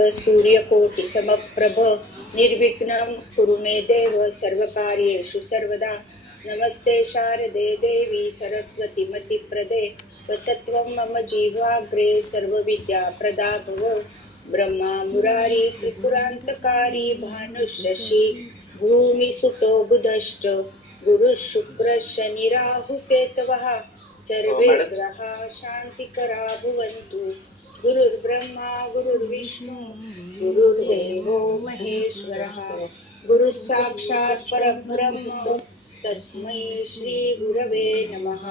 सूर्यकोटि समप्रभ निर्विघ्नं कुरु मे देव सर्वकार्येषु सर्वदा। नमस्ते शारदे देवी सरस्वती मतिप्रदे वसत्वं मम जीवाग्रे सर्वविद्याप्रदा भव। ब्रह्मा मुरारी त्रिपुरान्तकारी भानुशशि भूमिसुतो बुधश्च गुरु शुक्र शनि राहु केतवः सर्वे ग्रहा शांतिकरा भवन्तु। गुरुर्ब्रह्मा गुरुर्विष्णू गुरुर्देवो महेश्वरः गुरु साक्षात् परब्रह्म तस्मै श्री गुरवे नमः।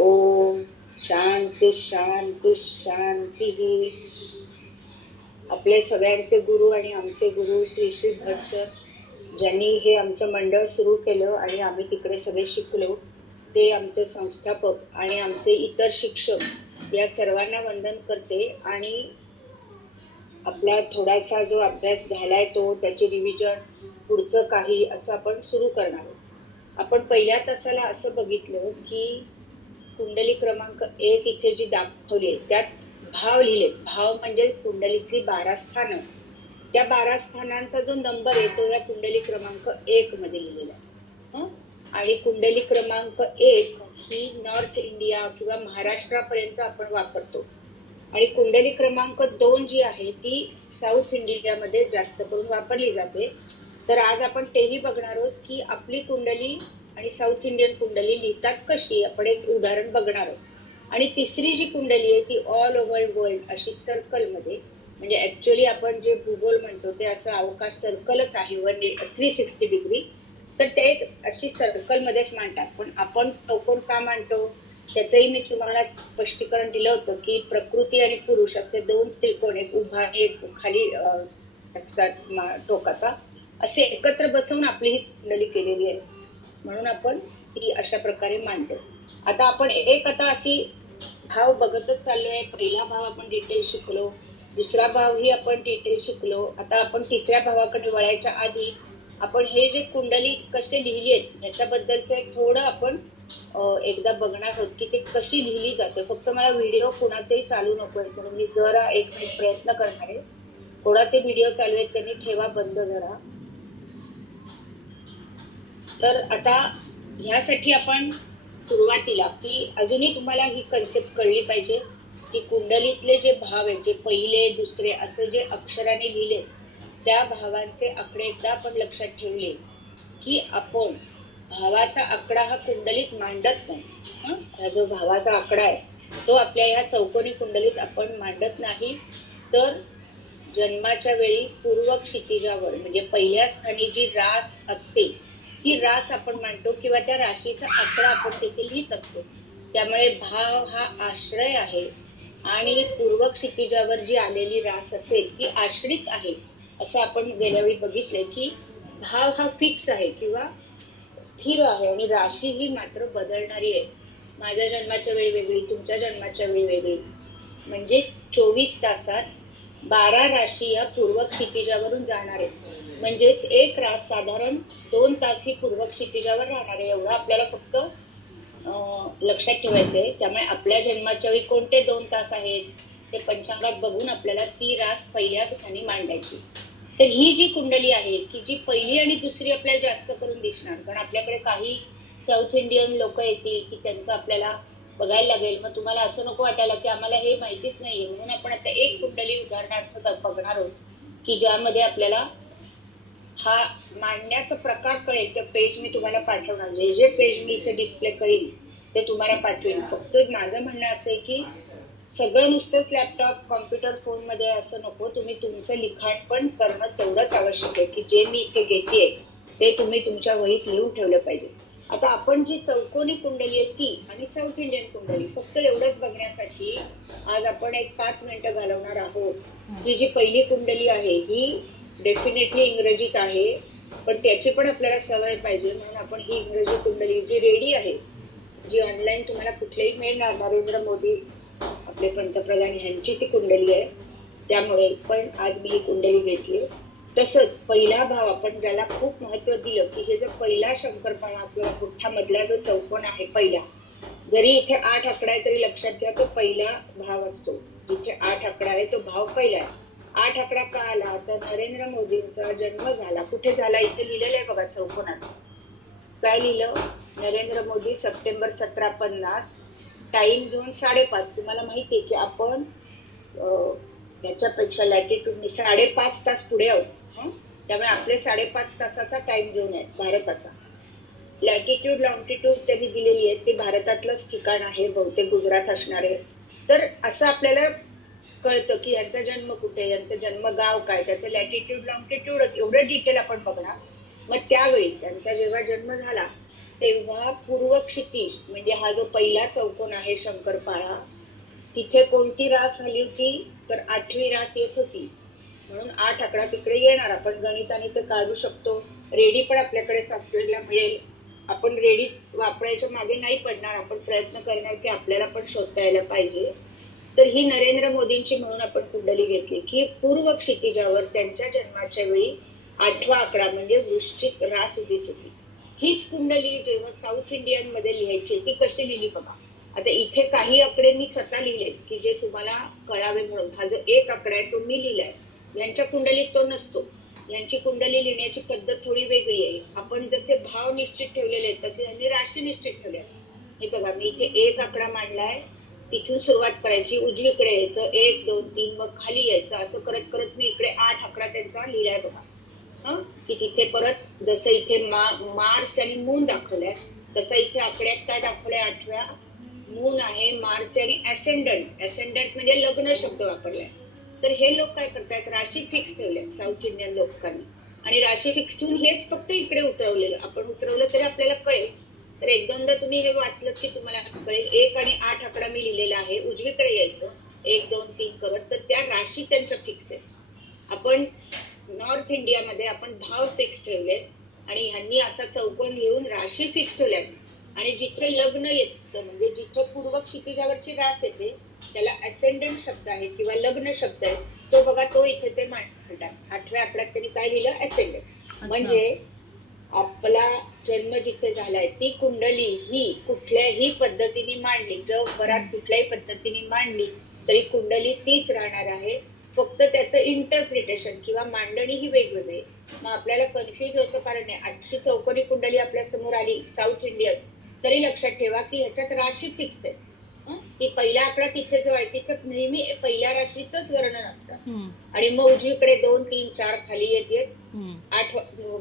ओम शांती शांती शांती। आपले सगळ्यांचे गुरु आणि आमचे गुरु श्री श्री भट सर ज्यांनी हे आमचं मंडळ सुरू केलं आणि आम्ही तिकडे सगळे शिकलो, ते आमचे संस्थापक आणि आमचे इतर शिक्षक या सर्वांना वंदन करते। आणि आपला थोडासा जो अभ्यास झालाय तो त्याची रिव्हिजन पुढचं काही असं आपण सुरू करणार आहोत। आपण पहिल्या तासाला असं बघितलं की कुंडली क्रमांक 1 इथे जी दाखवली त्यात भाव लिहिले। भाव म्हणजे कुंडलीतली 12 स्थानं, त्या 12 स्थानांचा जो नंबर आहे तो या कुंडली क्रमांक 1 मध्ये लिहिलेला आहे। आणि कुंडली क्रमांक 1 ही नॉर्थ इंडिया किंवा महाराष्ट्रापर्यंत आपण वापरतो आणि कुंडली क्रमांक 2 जी आहे ती साऊथ इंडियामध्ये जास्त करून वापरली जाते। तर आज आपण तेही बघणार आहोत की आपली कुंडली आणि साऊथ इंडियन कुंडली लिहितात कशी, आपण एक उदाहरण बघणार आहोत। आणि तिसरी जी कुंडली आहे ती ऑल ओव्हर वर्ल्ड अशी सर्कलमध्ये, म्हणजे ॲक्च्युली आपण जे भूगोल म्हणतो ते असं अवकाश सर्कलच आहे 360 डिग्री, तर ते अशी सर्कलमध्येच मांडतात। पण आपण चौकोन का मांडतो त्याचंही मी तुम्हाला स्पष्टीकरण दिलं होतं की प्रकृती आणि पुरुष असे 2 त्रिकोण, एक उभा एक खाली टोकाचा, असे एकत्र बसवून आपली ही कुंडली केलेली आहे, म्हणून आपण ती अशा प्रकारे मांडतो। आता आपण आता अशी भाव बघतच चाललोय। पहिला भाव आपण डिटेल शिकलो, दुसरा भाव ही आपण डिटेल शिकलो। आता आपण तिसऱ्या भावाकडे वळायच्या आधी आपण हे जे कुंडली कसे लिहिली आहेत याच्याबद्दलचं एक थोडं आपण एकदा बघणार आहोत की ते कशी लिहिली जाते। फक्त मला व्हिडिओ कोणाचेही चालू नको आहे म्हणून मी जरा 1 मिनिट प्रयत्न करणार आहे। कोणाचे व्हिडिओ चालू आहेत त्यांनी ठेवा बंद जरा। तर आता ह्यासाठी आपण सुरुवातीला की अजूनही तुम्हाला ही कन्सेप्ट कळली पाहिजे की कुंडलीतले जे भाव आहेत, जे पहिले दुसरे असं जे अक्षराने लिहिले त्या भावांचे आकडे एकदा आपण लक्षात ठेवले की आपण भावाचा आकडा हा कुंडलीत मांडत नाही। हा जो भावाचा आकडा आहे तो आपल्या ह्या चौकोनी कुंडलीत आपण मांडत नाही, तर जन्माच्या वेळी पूर्व क्षितिजावर म्हणजे पहिल्या स्थानी जी रास असते ती रास आपण मांडतो किंवा त्या राशीचा आकडा आपण तिथे लिहित असतो। त्यामुळे भाव हा आश्रय आहे आणि पूर्व क्षितिजावर जी आलेली रास असेल ती आश्रित आहे। असं आपण गेल्या वेळी बघितलंय की भाव हा फिक्स आहे किंवा स्थिर आहे आणि राशी ही मात्र बदलणारी आहे। माझ्या जन्माच्या वेळी वेगळी, तुमच्या जन्माच्या वेळी वेगळी, म्हणजे 24 तासात 12 राशी या पूर्व क्षितिजावरून जाणार आहेत। म्हणजेच एक रास साधारण 2 तास ही पूर्व क्षितिजावर राहणार आहे, एवढं आपल्याला फक्त लक्षात ठेवायचं आहे। त्यामुळे आपल्या जन्माच्या वेळी कोणते 2 तास आहेत ते पंचांगात बघून आपल्याला ती रास पहिल्या स्थानी मांडायची। तर ही जी कुंडली आहे की जी पहिली आणि दुसरी आपल्याला जास्त करून दिसणार, कारण आपल्याकडे काही साऊथ इंडियन लोक येतील की त्यांचं आपल्याला बघायला लागेल। मग तुम्हाला असं नको वाटायला की आम्हाला हे माहितीच नाहीये, म्हणून आपण आता एक कुंडली उदाहरणार्थ बघणार आहोत की ज्यामध्ये आपल्याला हा मांडण्याचा प्रकार कळेल। ते पेज मी तुम्हाला पाठवणार, जे पेज मी इथे डिस्प्ले करीन ते तुम्हाला पाठवेन। फक्त माझं म्हणणं असं आहे की सगळं नुसतंच लॅपटॉप कॉम्प्युटर फोनमध्ये असं नको, तुम्ही तुमचं लिखाण पण करणं तेवढंच आवश्यक आहे की जे मी इथे घेतेय ते तुम्ही तुमच्या वहीत लिहून ठेवलं पाहिजे। आता आपण जी चौकोनी कुंडली आहे ती आणि साऊथ इंडियन कुंडली फक्त एवढंच बघण्यासाठी आज आपण एक 5 मिनिटं घालवणार आहोत। ही जी पहिली कुंडली आहे ही डेफिनेटली इंग्रजीत आहे, पण त्याची पण आपल्याला सवय पाहिजे, म्हणून आपण ही इंग्रजी कुंडली जी रेडी आहे, जी ऑनलाईन तुम्हाला कुठलेही मिळणार, नरेंद्र मोदी आपले पंतप्रधान ह्यांची ती कुंडली आहे, त्यामुळे पण आज मी ही कुंडली घेतली। तसंच पहिला भाव आपण ज्याला खूप महत्त्व दिलं की हे जो पहिला शंकरपणा किंवा पुठ्ठामधला जो चौकोन आहे पहिला, जरी इथे 8 आकडा आहे तरी लक्षात घ्या तो पहिला भाव असतो। इथे 8 आकडा आहे तो भाव पहिला आहे। 8 आकडा का आला तर नरेंद्र मोदींचा जन्म झाला. कुठे झाला इथे लिहिलेलं आहे बघा चौकोनात. काय लिहिलं? Narendra Modi September 1750, time zone 5:30. तुम्हाला माहिती आहे की आपण त्याच्यापेक्षा लॅटिट्यूडनी 5.5 तास पुढे आहोत. त्यामुळे आपले 5.5 तासाचा टाइम झोन आहे भारताचा. लॅटिट्यूड लॉंगिट्यूड त्यांनी दिलेली आहे, ते भारतातलंच ठिकाण आहे, बहुतेक गुजरात असणार आहे. तर असं आपल्याला कळतं की यांचा जन्म कुठे, यांचं जन्मगाव काय, त्याचं लॅटिट्यूड लॉंगिट्यूडच, एवढं डिटेल आपण बघणार. मग त्यावेळी त्यांचा जेव्हा जन्म झाला तेव्हा पूर्व क्षितिज म्हणजे हा जो पहिला चौकोन आहे शंकरपाळा, तिथे कोणती रास आली होती तर 8वी रास येत होती. म्हणून 8 आकडा तिकडे येणार. आपण गणिताने ते काढू शकतो. रेडी पण आपल्याकडे सॉफ्टवेअरला मिळेल. आपण रेडी वापरायच्या मागे नाही पडणार, आपण प्रयत्न करणार की आपल्याला पण शोधता यायला पाहिजे. तर ही नरेंद्र मोदींची म्हणून आपण कुंडली घेतली की पूर्व क्षितिजावर त्यांच्या जन्माच्या वेळी 8वा आकडा म्हणजे वृश्चिक रास उदित होती. हीच कुंडली जेव्हा साऊथ इंडियन मध्ये लिहायची ती कशी लिहिली बघा. आता इथे काही आकडे मी स्वतः लिहिले की जे तुम्हाला कळावे म्हणून. हा जो एक आकडा आहे तो मी लिहिलाय, यांच्या कुंडलीत तो नसतो. यांची कुंडली लिहिण्याची पद्धत थोडी वेगळी आहे. आपण जसे भाव निश्चित ठेवलेले आहेत तसे यांनी राशी निश्चित ठेवले. हे बघा मी इथे एक आकडा मांडलाय, तिथून सुरुवात करायची, उजवीकडे यायचं 1 2 3, मग खाली यायचं, असं करत करत मी इकडे 8 आकडा त्यांचा लिहिलाय बघा. की तिथे परत जसं इथे मार्स आणि मून दाखवलाय तसं इथे आकड्यात काय दाखवलंय 8व्या मून आहे, मार्स आणि ऍसेंडंट. ऍसेंडंट म्हणजे लग्न शब्द वापरलाय. तर हे लोक काय करतायत, राशी फिक्स ठेवल्या साऊथ इंडियन लोकांनी, आणि राशी फिक्स ठेवून हेच फक्त इकडे उतरवलेलं. आपण उतरवलं तरी आपल्याला कळेल. तर एक दोनदा तुम्ही हे वाचलं की तुम्हाला कळेल. 1 आणि 8 आकडा मी लिहिलेला आहे, उजवीकडे यायचं 1 2 3 करत. तर त्या राशी त्यांच्या फिक्स आहे. आपण नॉर्थ इंडियामध्ये आपण भाव फिक्स ठेवलेत आणि ह्यांनी असा चौकोन लिहून राशी फिक्स ठेवल्यात. आणि जिथे लग्न येतं म्हणजे जिथे पूर्व क्षितिजावरची रास येते त्याला असेंडंट शब्द आहे किंवा लग्न शब्द आहे, तो बघा तो इथे ते मांडतात. 8व्या आकड्यात त्यांनी काय लिहिलं, असेंडंट. म्हणजे आपला जन्म जिथे झालाय ती कुंडली ही कुठल्याही पद्धतीने मांडली, जगभरात कुठल्याही पद्धतीने मांडली तरी कुंडली तीच राहणार आहे. फक्त त्याचं इंटरप्रिटेशन किंवा मांडणी ही वेगवेगळी. मग आपल्याला कन्फ्युज व्हायचं कारण नाही. 8शी चौकोनी कुंडली आपल्या समोर आली साऊथ इंडियन, तरी लक्षात ठेवा की ह्याच्यात राशी फिक्स आहे. की पहिला आकडा तिथे जो आहे तिथे नेहमी पहिल्या राशीचंच वर्णन असतं. आणि मग उजवीकडे 2 3 4 खाली येते. 8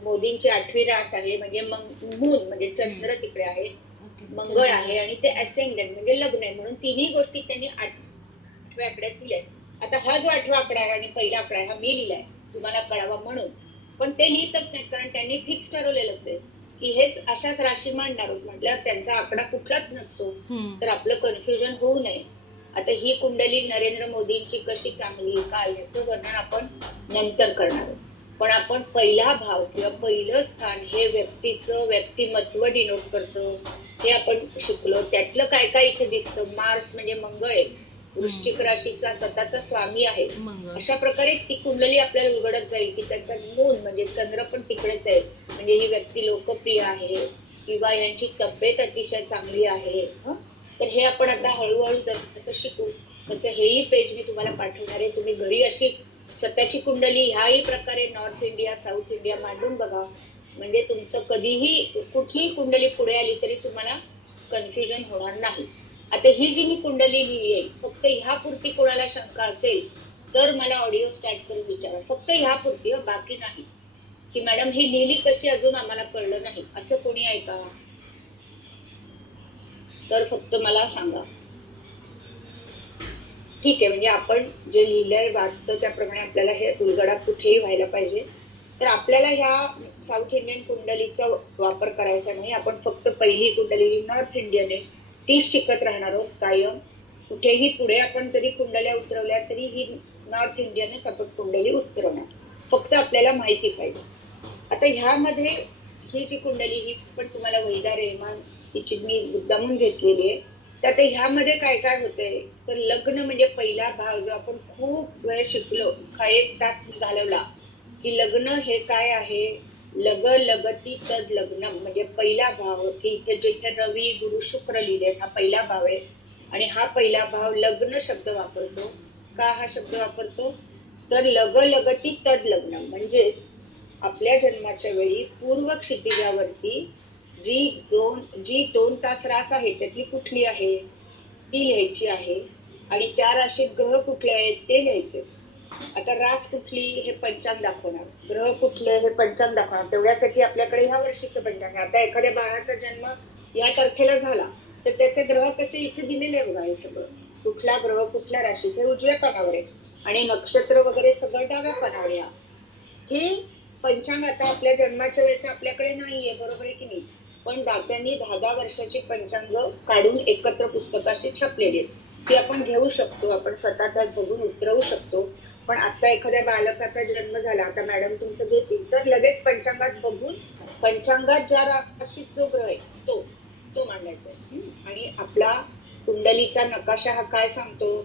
मोदींची 8वी रास आहे म्हणजे मून म्हणजे चंद्र तिकडे आहे, मंगळ आहे आणि ते असेंडंट म्हणजे लग्न आहे. म्हणून तिन्ही गोष्टी त्यांनी 8व्या आकड्यात दिल्या. आता हा जो 8वा आकडा आहे आणि पहिला आकडा आहे हा मी लिहिलाय तुम्हाला कळावा म्हणून. पण ते लिहितच नाहीत कारण त्यांनी फिक्स ठरवलेलंच आहे की हेच अशाच राशी मांडणार आहोत. म्हटल्यावर त्यांचा आकडा कुठलाच नसतो, तर आपलं कन्फ्युजन होऊ नये. आता ही कुंडली नरेंद्र मोदींची कशी चांगली काय याचं वर्णन आपण नंतर करणार आहोत. पण आपण पहिला भाव किंवा पहिलं स्थान हे व्यक्तीचं व्यक्तिमत्व डिनोट करतं हे आपण शिकलो. त्यातलं काय काय इथे दिसतं. मार्स म्हणजे मंगळ आहे, वृश्चिक राशीचा स्वतःचा स्वामी आहे. अशा प्रकारे ती कुंडली आपल्याला उघडत जाईल की त्याचा मून म्हणजे चंद्र पण तिकडेच आहे. म्हणजे ही व्यक्ती लोकप्रिय आहे किंवा यांची तब्येत अतिशय चांगली आहे. तर हे आपण आता हळूहळू जसं शिकू तसं हेही पेज मी तुम्हाला पाठवणार आहे. तुम्ही घरी अशी स्वतःची कुंडली ह्याही प्रकारे नॉर्थ इंडिया साऊथ इंडिया मांडून बघा. म्हणजे तुमचं कधीही कुठलीही कुंडली पुढे आली तरी तुम्हाला कन्फ्युजन होणार नाही. आता ही जी मी कुंडली लिहिली आहे फक्त ह्यापुरती कोणाला शंका असेल तर मला ऑडिओ स्टार्ट करून विचारा. फक्त ह्यापुरती, बाकी नाही. की मॅडम ही लिहिली कशी अजून आम्हाला कळलं नाही असं कोणी आहे का, तर फक्त मला सांगा. ठीक आहे, म्हणजे आपण जे लिहिलंय वाचतो त्याप्रमाणे आपल्याला हे उलगडा कुठेही व्हायला पाहिजे. तर आपल्याला ह्या साऊथ इंडियन कुंडलीचा वापर करायचा नाही. आपण फक्त पहिली कुंडली नॉर्थ इंडियन आहे तीच शिकत राहणार आहोत कायम. कुठेही पुढे आपण जरी कुंडल्या उतरवल्या तरी ही नॉर्थ इंडियनच आपण कुंडली उतरवणार, फक्त आपल्याला माहिती पाहिजे. आता ह्यामध्ये ही जी कुंडली ही पण तुम्हाला वहिदा रेहमान हिची मी मुद्दामून घेतलेली आहे. तर आता ह्यामध्ये काय काय होतंय तर लग्न म्हणजे पहिला भाव जो आपण खूप वेळ शिकलो, 1 तास घालवला की लग्न हे काय आहे. लगती तद लग्नम म्हणजे पहिला भाव की इथे जिथे रवी गुरु शुक्र लिहिले हा पहिला भाव आहे. आणि हा पहिला भाव लग्न शब्द वापरतो. का हा शब्द वापरतो तर लगटी तद लग्न म्हणजेच आपल्या जन्माच्या वेळी पूर्व क्षितिजावरती जी 2 तास रास आहे त्यातली कुठली आहे ती लिहायची आहे आणि त्या राशीत ग्रह कुठले आहेत ते लिहायचे. आता रास कुठली हे पंचांग दाखवणार, ग्रह कुठले हे पंचांग दाखवणार. तेवढ्यासाठी आपल्याकडे ह्या वर्षीचं पंचांग. आता एखाद्या बाळाचा जन्म या तारखेला झाला तर त्याचे ग्रह कसे इथे दिलेले बघा. हे सगळं कुठला ग्रह कुठल्या राशीत हे उजव्या पानावर आहे आणि नक्षत्र वगैरे सगळं डाव्या पानावर आहे. हे पंचांग आता आपल्या जन्माच्या वेळेचं आपल्याकडे नाहीये, बरोबर आहे की नाही. पण दात्यांनी 10-10 वर्षाची पंचांग काढून एकत्र पुस्तकाशी छापलेली आहेत. ती आपण घेऊ शकतो, आपण स्वतः त्यात बघून उतरवू शकतो. पण आता एखाद्या बालकाचा जन्म झाला, आता मॅडम तुमचं घेतील तर लगेच पंचांगात बघून पंचांगात ज्या राशीत जो ग्रह आहे तो तो मांडायचा आहे. आणि आपला कुंडलीचा नकाशा हा काय सांगतो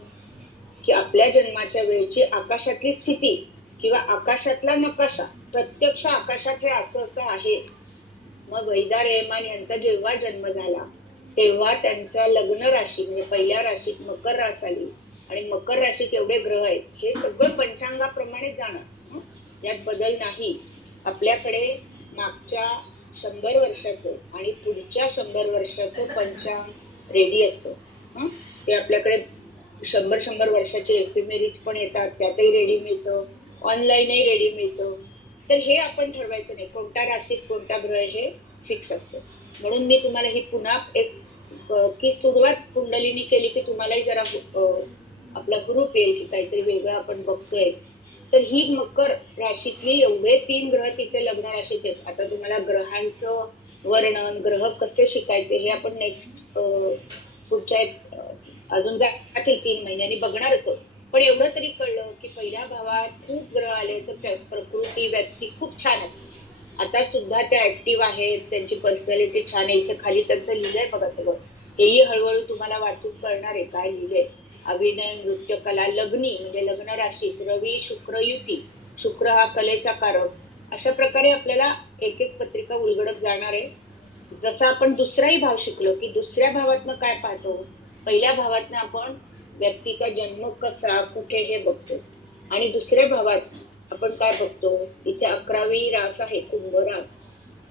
की आपल्या जन्माच्या वेळेची आकाशातली स्थिती किंवा आकाशातला नकाशा, प्रत्यक्ष आकाशात हे असं असं आहे. मग वैदा रेहमान यांचा जेव्हा जन्म झाला तेव्हा त्यांचा लग्न राशी म्हणजे पहिल्या राशीत मकर रास आली आणि मकर राशीत एवढे ग्रह आहेत. हे सगळं पंचांगाप्रमाणे जाणार, यात बदल नाही. आपल्याकडे मागच्या 100 वर्षाचं आणि पुढच्या 100 वर्षाचं पंचांग रेडी असतं. ते आपल्याकडे 100 वर्षाचे एफिमेरीज पण येतात, त्यातही रेडी मिळतं, ऑनलाईनही रेडी मिळतं. तर हे आपण ठरवायचं नाही कोणत्या राशीत कोणता ग्रह हे फिक्स असतं. म्हणून मी तुम्हाला ही पुन्हा एक की सुरुवात कुंडलीनी केली की तुम्हालाही जरा आपला ग्रुप येईल की काहीतरी वेगळं आपण बघतोय. तर ही मकर राशीतली एवढे 3 ग्रह तिचे लग्न राशीत आहेत. आता तुम्हाला ग्रहांचं वर्णन, ग्रह कसे शिकायचे हे आपण नेक्स्ट पुढच्या अजून जातील 3 महिन्यांनी बघणारच आहोत. पण एवढं तरी कळलं की पहिल्या भावात खूप ग्रह आले तर प्रकृती व्यक्ती खूप छान असते. आता सुद्धा त्या ऍक्टिव्ह आहेत, त्यांची पर्सनॅलिटी छान आहे. इथे खाली त्यांचं लिहिलंय बघा सगळं. हेही हळूहळू तुम्हाला वाचून कळणार आहे काय लिहिलंय. अभिनय, नृत्य, कला, लग्नी म्हणजे लग्न राशीत रवी शुक्र युती, शुक्र हा कलेचा कारक. अशा प्रकारे आपल्याला एक एक पत्रिका उलगडत जाणार आहे. जसं आपण दुसराही भाव शिकलो की दुसऱ्या भावातनं काय पाहतो, पहिल्या भावातनं आपण व्यक्तीचा जन्म कसा कुठे हे बघतो आणि दुसऱ्या भावात आपण काय बघतो, इथे 11वी रास आहे कुंभ रास.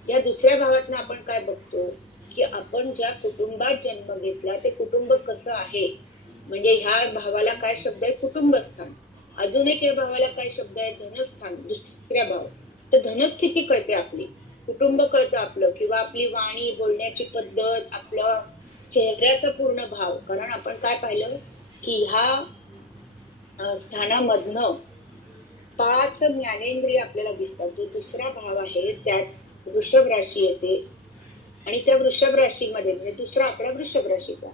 या दुसऱ्या भावातनं आपण काय बघतो की आपण ज्या कुटुंबात जन्म घेतला ते कुटुंब कसं आहे. म्हणजे ह्या भावाला काय शब्द आहे कुटुंबस्थान. अजून एक या भावाला काय शब्द आहे धनस्थान, दुसऱ्या भाव. तर धनस्थिती कळते आपली, कुटुंब कळतं आपलं किंवा आपली वाणी बोलण्याची पद्धत, आपलं चेहऱ्याचा पूर्ण भाव. कारण आपण काय पाहिलं की ह्या स्थानामधनं 5 ज्ञानेंद्रिय आपल्याला दिसतात. जो दुसरा भाव आहे त्यात वृषभ राशी येते आणि त्या वृषभ राशीमध्ये म्हणजे दुसरा आकडा वृषभ राशीचा,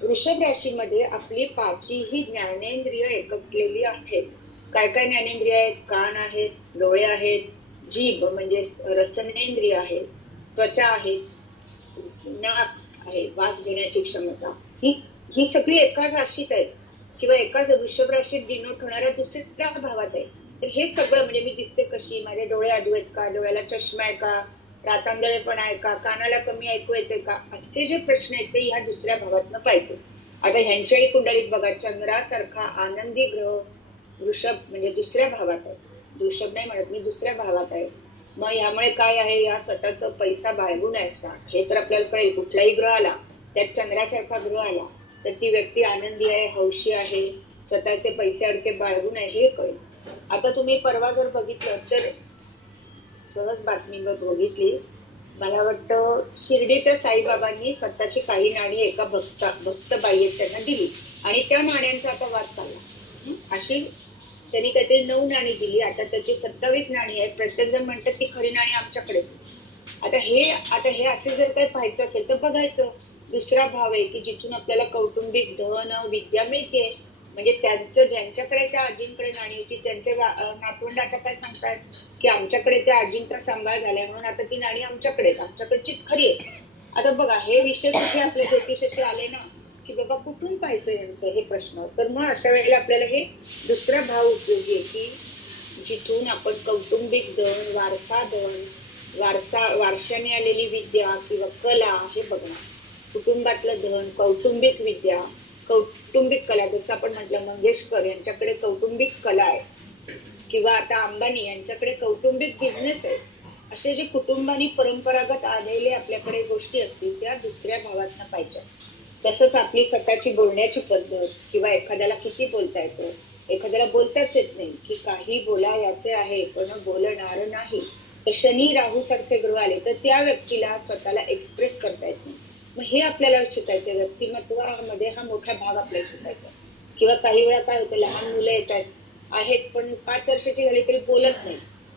वृषभ राशीमध्ये आपली 5ही ज्ञानेंद्रिय एकवटलेली आहेत. काय काय ज्ञानेंद्रिय आहेत, कान आहेत, डोळे आहेत, जीभ म्हणजे रसनेंद्रिय आहे, त्वचा आहे, नाक आहे, वास घेण्याची क्षमता. ही सगळी एकाच राशीत आहेत किंवा एकाच वृषभ राशीत डिनोट होणाऱ्या दुसऱ्या भावात आहे. तर हे सगळं म्हणजे मी दिसते कशी, माझे डोळे आडवे आहेत का, डोळ्याला चष्मा आहे का, रातांधळे पण आहे का, कानाला कमी ऐकू येते का, असे जे प्रश्न आहेत ते ह्या दुसऱ्या भावातनं पाहिजे. आता ह्यांच्याही कुंडलीत बघा चंद्रासारखा आनंदी ग्रह वृषभ म्हणजे दुसऱ्या भावात आहे. वृषभ नाही म्हणत मी, दुसऱ्या भावात आहे. मग ह्यामुळे काय आहे, या स्वतःचा पैसा बाळगून आहे हे तर आपल्याला कळेल. कुठलाही ग्रह आला त्यात चंद्रासारखा ग्रह आला तर ती व्यक्ती आनंदी आहे, हौशी आहे, स्वतःचे पैसे अडके बाळगून आहे हे कळेल. आता तुम्ही परवा जर बघितलं तर सहज बातमी बघितली, मला वाटतं शिर्डीच्या साईबाबांनी स्वतःची काही नाणी एका भक्त बाई त्यांना दिली आणि त्या नाण्यांचा आता वाद चालला. अशी त्यांनी काहीतरी 9 नाणी दिली, आता त्याची 27 नाणी आहेत. प्रत्येक जण म्हणतात ती खरी नाणी आमच्याकडेच. आता हे असे जर काही पाहायचं असेल तर बघायचं दुसरा भाव आहे की जिथून आपल्याला कौटुंबिक धन विद्या मिळते. म्हणजे त्यांचं ज्यांच्याकडे त्या आजींकडे नाणी होती त्यांचे नातवंड आता काय सांगतात की आमच्याकडे त्या आजींचा सांभाळ झालाय म्हणून आता ती नाणी आमच्याकडेच, आमच्याकडचीच खरी आहे. आता बघा हे विषय कुठे आपल्या ज्योतिषाशी आले ना की बाबा कुठून पाहायचं यांचं हे प्रश्न. तर मग अशा वेळेला आपल्याला हे दुसरा भाव उपयोगी आहे की जिथून आपण कौटुंबिक धन, वारशाने आलेली विद्या किंवा कला हे बघणार. कुटुंबातलं धन, कौटुंबिक विद्या, कौटुंबिक कला, जसं आपण म्हटलं मंगेशकर यांच्याकडे कौटुंबिक कला आहे किंवा आता अंबानी यांच्याकडे कौटुंबिक बिझनेस आहे, असे जे कुटुंबानी परंपरागत आलेले आपल्याकडे गोष्टी असतील त्या दुसऱ्या भावातनं पाहिजे. तसंच आपली स्वतःची बोलण्याची पद्धत किंवा एखाद्याला किती बोलता येतं, एखाद्याला बोलताच येत नाही की काही बोला याचे आहे पण बोलणार नाही, तर शनी राहू सारखे ग्रह आले तर त्या व्यक्तीला स्वतःला एक्सप्रेस करता येत नाही. मग हे आपल्याला शिकायचं, व्यक्तिमत्वामध्ये हा मोठा भाग आपल्याला शिकायचा. किंवा काही वेळा काय होतं, लहान मुलं येतात आहेत पण 5 वर्षाची झाली तरी बोलत नाही.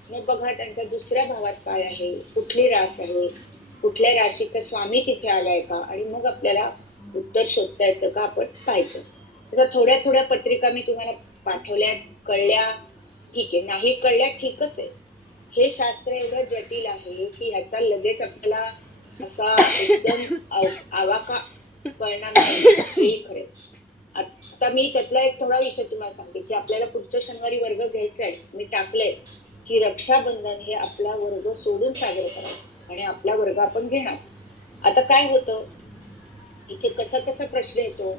मग बघा त्यांचा दुसऱ्या भावात काय आहे, कुठली रास आहे, कुठल्या राशीचा स्वामी तिथे आलाय का, आणि मग आपल्याला उत्तर शोधता येतं का आपण पाहायचं. आता थोड्या थोड्या पत्रिका मी तुम्हाला पाठवल्या, कळल्या ठीक आहे, नाही कळल्या ठीकच आहे. हे शास्त्र एवढं जटिल आहे की ह्याचा लगेच आपल्याला असा एकदम आवाका कळणार नाही खरे. आता मी त्यातला एक थोडा विषय तुम्हाला सांगते की आपल्याला पुढच्या शनिवारी वर्ग घ्यायचा आहे. मी टाकलंय की रक्षाबंधन हे आपला वर्ग सोडून साजरं करावं आणि आपला वर्ग आपण घेणार. आता काय होतं इथे, कसा कसा प्रश्न येतो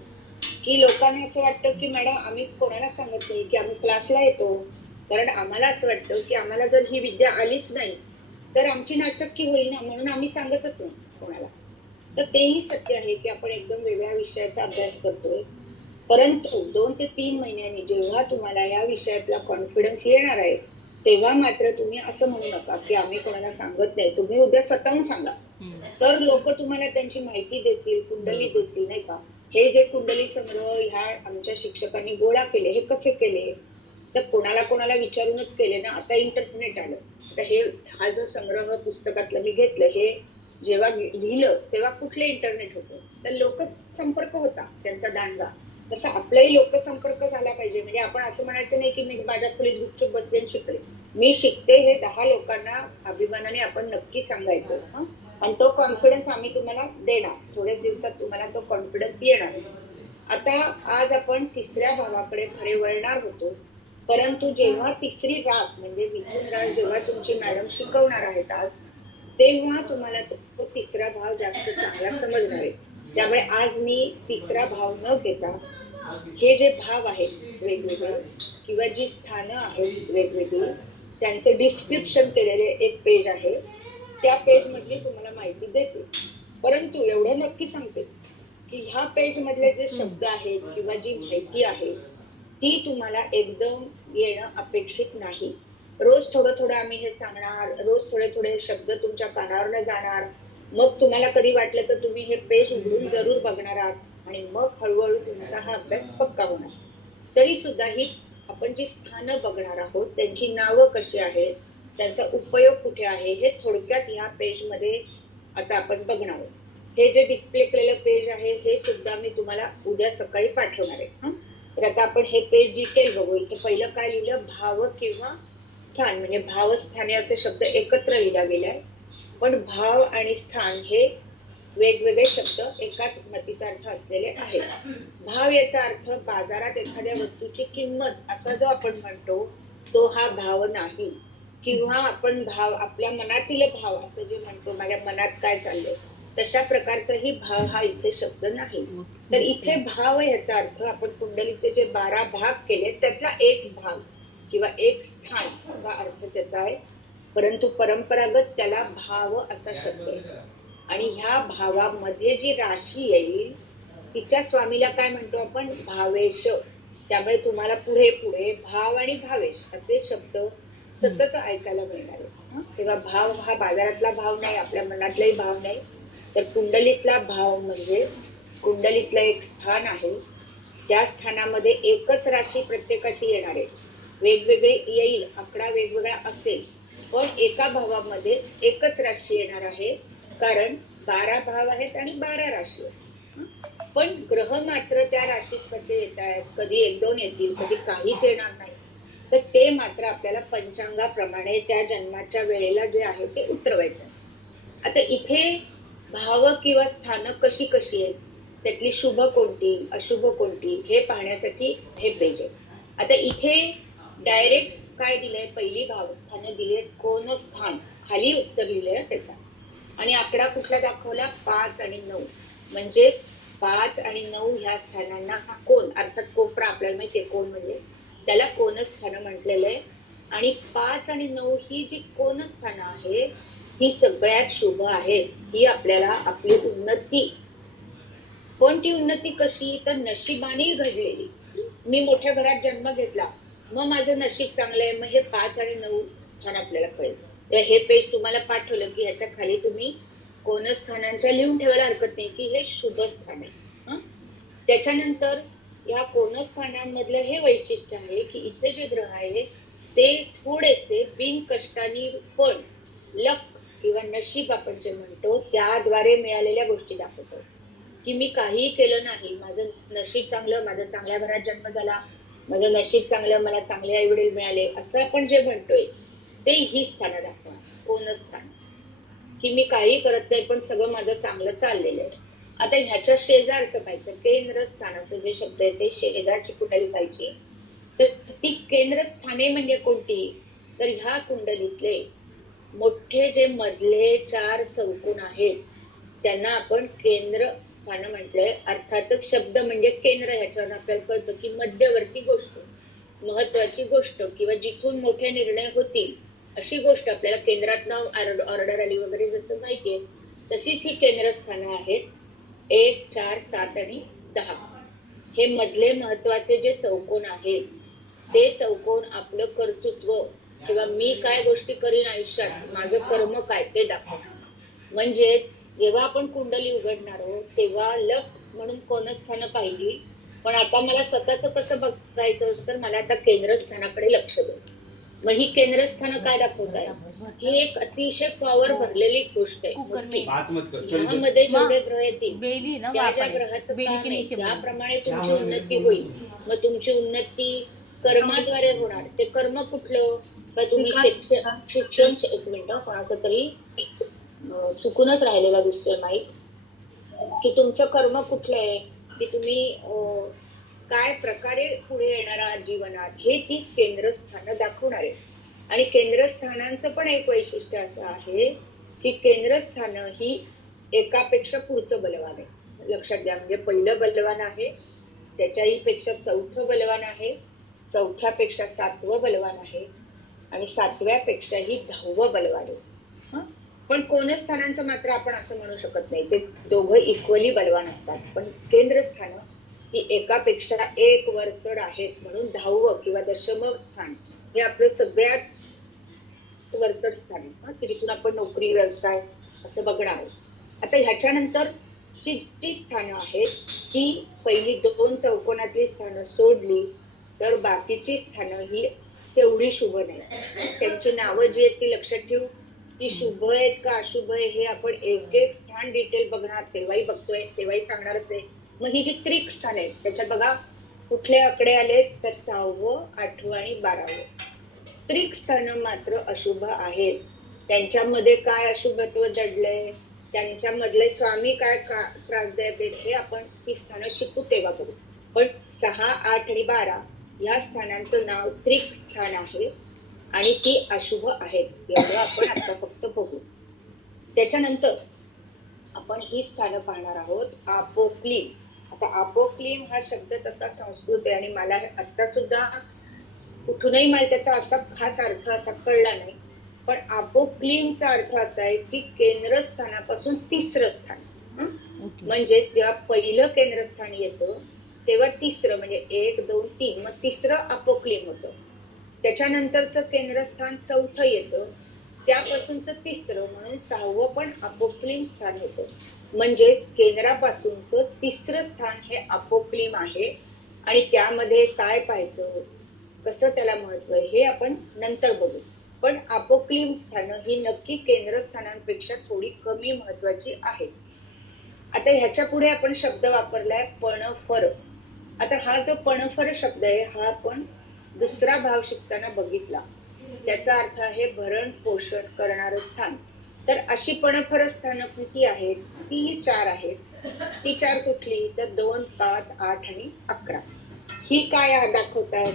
की लोकांना असं वाटतं की मॅडम आम्ही कोणाला सांगत नाही की आम्ही क्लासला येतो, कारण आम्हाला असं वाटतं की आम्हाला जर ही विद्या आलीच नाही तर आमची नाचक्की होईल ना, म्हणून आम्ही सांगतच नाही कोणाला. तर तेही सत्य आहे की आपण एकदम वेगळ्या विषयाचा अभ्यास करतोय, परंतु 2 ते 3 महिन्यांनी जेव्हा तुम्हाला या विषयातला कॉन्फिडन्स येणार आहे तेव्हा मात्र तुम्ही असं म्हणू नका की आम्ही कोणाला सांगत नाही. तुम्ही उद्या स्वतःहून सांगा, तर लोक तुम्हाला त्यांची माहिती देतील, कुंडली देतील, नाही का. हे जे कुंडली संग्रह ह्या आमच्या शिक्षकांनी गोळा केले, हे कसे केले, तर कोणाला कोणाला विचारूनच केले ना. आता इंटरनेट आलं, आता हे हा जो संग्रह पुस्तकातलं मी घेतलं, हे जेव्हा लिहिलं तेव्हा कुठले इंटरनेट होतं, तर लोकसंपर्क होता त्यांचा दांडगा. तसा आपलाही लोकसंपर्क झाला पाहिजे. म्हणजे आपण असं म्हणायचं नाही की मी माझ्या खोलीत गुपचूप बसले आणि शिकले. मी शिकते हे 10 लोकांना अभिमानाने आपण नक्की सांगायचं. आणि तो कॉन्फिडन्स आम्ही तुम्हाला देणार, थोड्याच दिवसात तुम्हाला तो कॉन्फिडन्स येणार. आता आज आपण तिसऱ्या भावाकडे खरे वळणार होतो, परंतु जेव्हा तिसरी रास म्हणजे मिथुन रास जेव्हा तुमची मॅडम शिकवणार आहेत आज, तेव्हा तुम्हाला तो तिसरा भाव जास्त चांगला समजणार आहे. त्यामुळे आज मी तिसरा भाव न घेता हे जे भाव आहेत वेगवेगळे किंवा जी स्थानं आहेत वेगवेगळी त्यांचं डिस्क्रिप्शन केलेले एक पेज आहे, त्या पेज मधली तुम्हाला माहिती देते. परंतु एवढं नक्की सांगते की ह्या पेज मधले जे शब्द आहेत किंवा जी माहिती आहे ती तुम्हाला एकदम येणं अपेक्षित नाही. रोज थोडं थोडं आम्ही हे सांगणार, रोज थोडे थोडे शब्द तुमच्या कानावर जाणार. मग तुम्हाला कधी वाटलं तर तुम्ही हे पेज उघडून जरूर बघणार आहात आणि मग हळूहळू तुमचा हा अभ्यास पक्का होणार. तरी सुद्धा ही आपण जी स्थानं बघणार आहोत त्यांची नावं कशी आहेत, त्यांचा उपयोग कुठे आहे, हे थोडक्यात ह्या पेजमध्ये आता आपण बघणार आहोत. हे जे डिस्प्ले केलेलं पेज आहे हे सुद्धा मी तुम्हाला उद्या सकाळी पाठवणार आहे. तर आता आपण हे पेज डिटेल बघू. इथे पहिलं काय लिहिलं, भाव किंवा स्थान, म्हणजे भावस्थाने असे शब्द एकत्र लिहिला गेलाय, पण भाव आणि स्थान हे वेगवेगळे शब्द एकाच मतितार्थ असलेले आहेत. भाव याचा अर्थ बाजारात एखाद्या वस्तूची किंमत असा जो आपण म्हणतो तो हा भाव नाही. किंवा आपण भाव आपल्या मनातील भाव असं जे म्हणतो, माझ्या मनात काय चाललंय तशा प्रकारचाही भाव हा इथे शब्द नाही. तर इथे भाव याचा अर्थ आपण कुंडलीचे जे 12 भाग केले त्यातला एक भाग किंवा एक स्थान असा अर्थ त्याचा आहे. परंतु परंपरागत त्याला भाव असा शब्द आहे. आणि ह्या भावामध्ये जी राशी येईल तिच्या स्वामीला काय म्हणतो आपण, भावेश. त्यामुळे तुम्हाला पुढे पुढे भाव आणि भावेश असे शब्द सतत ऐकायला मिळणार आहे. तेव्हा भाव हा बाजारातला भाव नाही, आपल्या मनातलाही भाव नाही, तर कुंडलीतला भाव म्हणजे कुंडलीतलं एक स्थान आहे. त्या स्थानामध्ये एकच राशी प्रत्येकाची येणार आहे, वेगवेगळी येईल, आकडा वेगवेगळा असेल, पण एका भावामध्ये एकच राशी येणार आहे, कारण 12 भाव आहेत आणि 12 राशी आहेत. पण ग्रह मात्र त्या राशीत कसे येत आहेत, कधी 1-2 येतील, कधी काहीच येणार नाही, तर ते मात्र आपल्याला पंचांगाप्रमाणे त्या जन्माच्या वेळेला जे आहे ते उतरवायचं आहे. आता इथे भाव किंवा स्थानं कशी कशी आहेत, त्यातली शुभ कोणती अशुभ कोणती हे पाहण्यासाठी हे पेज आहे. आता इथे डायरेक्ट काय दिलंय, पहिली भावस्थानं दिली आहेत, कोण स्थान खाली उत्तर लिहिलंय त्याच्या, आणि आकडा कुठला दाखवला, 5 आणि 9. म्हणजेच 5 आणि 9 ह्या स्थानांना कोण, अर्थात कोपरा आपल्याला माहितीये कोण म्हणजे, त्याला कोणस्थान म्हटलेलं आहे. आणि 5 आणि 9 ही जी कोणस्थानं आहे ही सगळ्यात शुभ आहे. ही आपल्याला आपली उन्नती, पण ती उन्नती कशी, तर नशिबाने घडलेली. मी मोठ्या घरात जन्म घेतला, मग माझं नशीब चांगलं आहे, मग हे 5 आणि 9 स्थान आपल्याला कळेल. तर हे पेज तुम्हाला पाठवलं की ह्याच्या खाली तुम्ही कोणस्थानांच्या लिहून ठेवायला हरकत नाही की हे शुभ स्थान आहे. त्याच्यानंतर या कोणस्थानांमधलं हे वैशिष्ट्य आहे की इथे जे ग्रह आहे ते थोडेसे बिनकष्टाने, पण लक किंवा नशीब आपण जे म्हणतो त्याद्वारे मिळालेल्या गोष्टी दाखवतो. की मी काहीही केलं नाही, माझं नशीब चांगलं, माझा चांगल्या घरात जन्म झाला, माझं नशीब चांगलं, मला चांगले आई वडील मिळाले, असं आपण जे म्हणतोय ते ही स्थानं दाखवणार. कोणस्थान की मी काही करत नाही पण सगळं माझं चांगलं चाललेलं आहे. आता ह्याच्या शेजारचं पाहिजे केंद्रस्थान, असं जे शब्द आहे ते शेजारची कुंडली पाहिजे. तर ती केंद्रस्थाने म्हणजे कोणती, तर ह्या कुंडलीतले मोठे जे मधले 4 चौकोन आहेत त्यांना आपण केंद्र स्थान म्हटलंय. अर्थातच शब्द म्हणजे केंद्र, ह्याच्यावर आपल्याला कळतं की मध्यवर्ती गोष्ट, महत्वाची गोष्ट किंवा जिथून मोठे निर्णय होतील अशी गोष्ट आपल्याला केंद्रातनं ऑर्डर आली वगैरे जसं माहितीये, तशीच ही केंद्रस्थानं आहेत. 1, 4, 7 आणि 10 हे मधले महत्वाचे जे चौकोन आहेत ते चौकोन आपलं कर्तृत्व किंवा मी काय गोष्टी करीन आयुष्यात, माझं कर्म काय ते दाखवतात. म्हणजे जेव्हा आपण कुंडली उघडणार आहोत तेव्हा लक म्हणून कोणस्थानं पाहिली, पण आता मला स्वतःच कसं बघायचं, तर मला आता केंद्रस्थानाकडे लक्ष दे. मग ही केंद्रस्थानं काय दाखवत आहे, ही एक अतिशय पॉवर भरलेली गोष्ट आहे. ह्यामध्ये जेवढे ग्रह येतील त्या ज्या ग्रहाचं काम आहे त्याप्रमाणे तुमची उन्नती होईल. मग तुमची उन्नती कर्माद्वारे होणार. ते कर्म कुठलं, का तुम्ही शिक्षण, एक मिनिट कोणाचं तरी चुकूनच राहिलेला दिसतोय माईक, की तुमचं कर्म कुठलं आहे, की तुम्ही काय प्रकारे पुढे येणारा जीवनात, हे ती केंद्रस्थानं दाखवणार आहे. आणि केंद्रस्थानांचं पण एक वैशिष्ट्य असं आहे की केंद्रस्थानं ही एकापेक्षा पुढचं बलवान आहे. लक्षात घ्या, म्हणजे पहिलं बलवान आहे, त्याच्याही पेक्षा चौथं बलवान आहे, चौथ्यापेक्षा 7वं बलवान आहे आणि 7व्यापेक्षाही 10वं बलवान आहे. पण कोणस्थानांचं मात्र आपण असं म्हणू शकत नाही, ते दोघं इक्वली बलवान असतात. पण केंद्रस्थानं ही एकापेक्षा एक वर चढ आहेत, म्हणून 10वं किंवा 10मं स्थान हे आपलं सगळ्यात वरचढ स्थान आहे, की जिथून आपण नोकरी व्यवसाय असं बघणार आहोत. आता ह्याच्यानंतर जी स्थानं आहेत ती पहिली 2 चौकोनातली स्थानं सोडली तर बाकीची स्थानं ही तेवढी शुभ नाही. त्यांची नावं जी आहेत ती लक्षात ठेवू, ती शुभ आहेत का अशुभ आहे हे आपण एक एक स्थान डिटेल बघणार, तेव्हाही बघतोय तेव्हाही सांगणारच आहे. मग ही जी त्रिक स्थान आहेत त्याच्यात बघा कुठले आकडे आले, तर 6वं, 8वं आणि 12वं. त्रिक स्थानं मात्र अशुभ आहेत. त्यांच्यामध्ये काय अशुभत्व दडलंय, त्यांच्यामधले स्वामी काय त्रासदायक आहेत हे आपण ती स्थानं शिकू तेव्हा बघू. पण 6, 8 आणि 12 या स्थानांचं नाव त्रिक स्थान आहे आणि ती अशुभ आहेत, एवढं आपण आता फक्त बघू. त्याच्यानंतर आपण ही स्थानं पाहणार आहोत आपोक्लीम. आता आपोक्लीम हा शब्द तसा संस्कृत आहे आणि मला आता सुद्धा कुठूनही मला त्याचा असा खास अर्थ असा कळला नाही. पण आपोक्लीमचा अर्थ असा आहे की केंद्रस्थानापासून 3रं स्थान. म्हणजे जेव्हा पहिलं केंद्रस्थान येतं तेव्हा 3रं म्हणजे 1, 2, 3 मग 3रं आपोक्लीम होतं. त्याच्यानंतरचं केंद्रस्थान 4थं येतं, त्यापासूनचं 3रं म्हणून 6वं पण आपोक्लीम स्थान होतं. म्हणजेच केंद्रापासूनचं 3रं स्थान हे आपोक्लीम आहे. आणि त्यामध्ये काय पाहायचं, कसं त्याला महत्व आहे हे आपण नंतर बघू. पण आपोक्लीम स्थानं ही नक्की केंद्रस्थानांपेक्षा थोडी कमी महत्वाची आहेत. आता ह्याच्या पुढे आपण शब्द वापरलाय पणफर. आता हा जो पणफर शब्द आहे हा आपण दुसरा भाव शिकताना बघितला. त्याचा अर्थ आहे भरण पोषण करणारं स्थान. तर अशी पणफर स्थानं किती आहेत, ती 4 आहेत. ती 4 कुठली, तर 2, 5, 8 आणि 11. ही काय दाखवतात,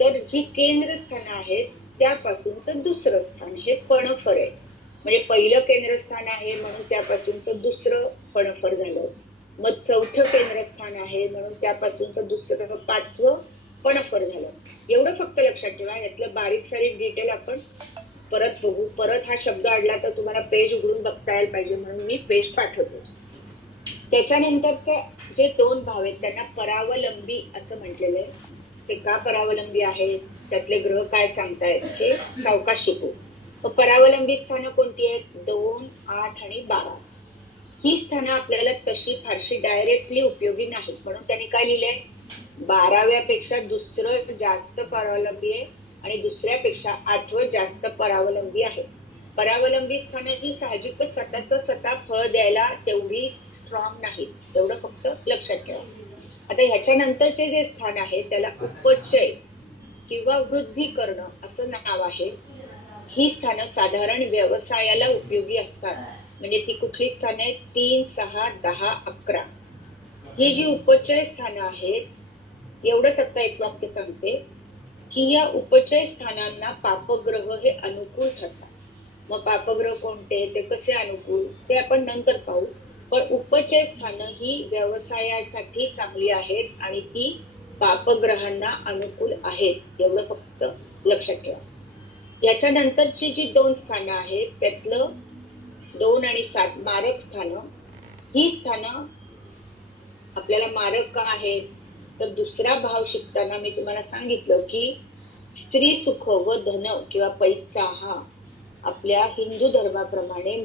तर जी केंद्रस्थानं आहेत त्यापासूनचं दुसरं स्थान हे पणफर आहे. म्हणजे पहिलं केंद्रस्थान आहे म्हणून त्यापासूनचं दुसरं पणफर झालं. मग 4थं केंद्रस्थान आहे म्हणून त्यापासूनचं दुसरं 5वं पण अपर झालं. एवढं फक्त लक्षात ठेवा. यातलं बारीक सारीक डिटेल आपण परत बघू. परत हा शब्द अडला तर तुम्हाला पेज उघडून बघता यायला पाहिजे म्हणून मी पेज पाठवते. त्याच्यानंतरचे जे दोन भाव आहेत त्यांना परावलंबी असं म्हटलेलं आहे. ते का परावलंबी आहेत, त्यातले ग्रह काय सांगतायत हे सावकाश शिकू. परावलंबी स्थानं कोणती आहेत? 2, 8 आणि 12. ही स्थानं आपल्याला तशी फारशी डायरेक्टली उपयोगी नाहीत म्हणून त्यांनी काय लिहिलंय? 12व्यापेक्षा दुसरं जास्त परावलंबी आहे आणि दुसऱ्यापेक्षा 8वं जास्त परावलंबी आहे. परावलंबी स्थानं ही साहजिकच स्वतः फळ द्यायला तेवढी स्ट्रॉंग नाहीत. तेवढं फक्त लक्षात ठेवा. आता ह्याच्यानंतरचे जे स्थान आहे त्याला उपचय किंवा वृद्धी करणं असं नाव आहे. ही स्थानं साधारण व्यवसायाला उपयोगी असतात. म्हणजे ती कुठली स्थानं आहेत? 3, 6, 10, 11. ही जी उपचय स्थानं आहेत, एवढंच आता एक वाक्य सांगते की या उपचय स्थानांना पापग्रह हे अनुकूल ठरतात. मग पापग्रह कोणते, ते कसे अनुकूल, ते आपण नंतर पाहू. पण उपचय स्थानं ही व्यवसायासाठी चांगली आहेत आणि ती पापग्रहांना अनुकूल आहेत. एवढं फक्त लक्षात ठेवा. याच्यानंतरची जी 2 स्थानं आहेत त्यातलं 2 आणि 7 मारक स्थानं. ही स्थानं आपल्याला मारक का आहेत? तर दुसरा भाव शिकताना मी तुम्हाला सांगितलं की स्त्री सुख व धन किंवा पैसा हा आपल्या हिंदू धर्माप्रमाणे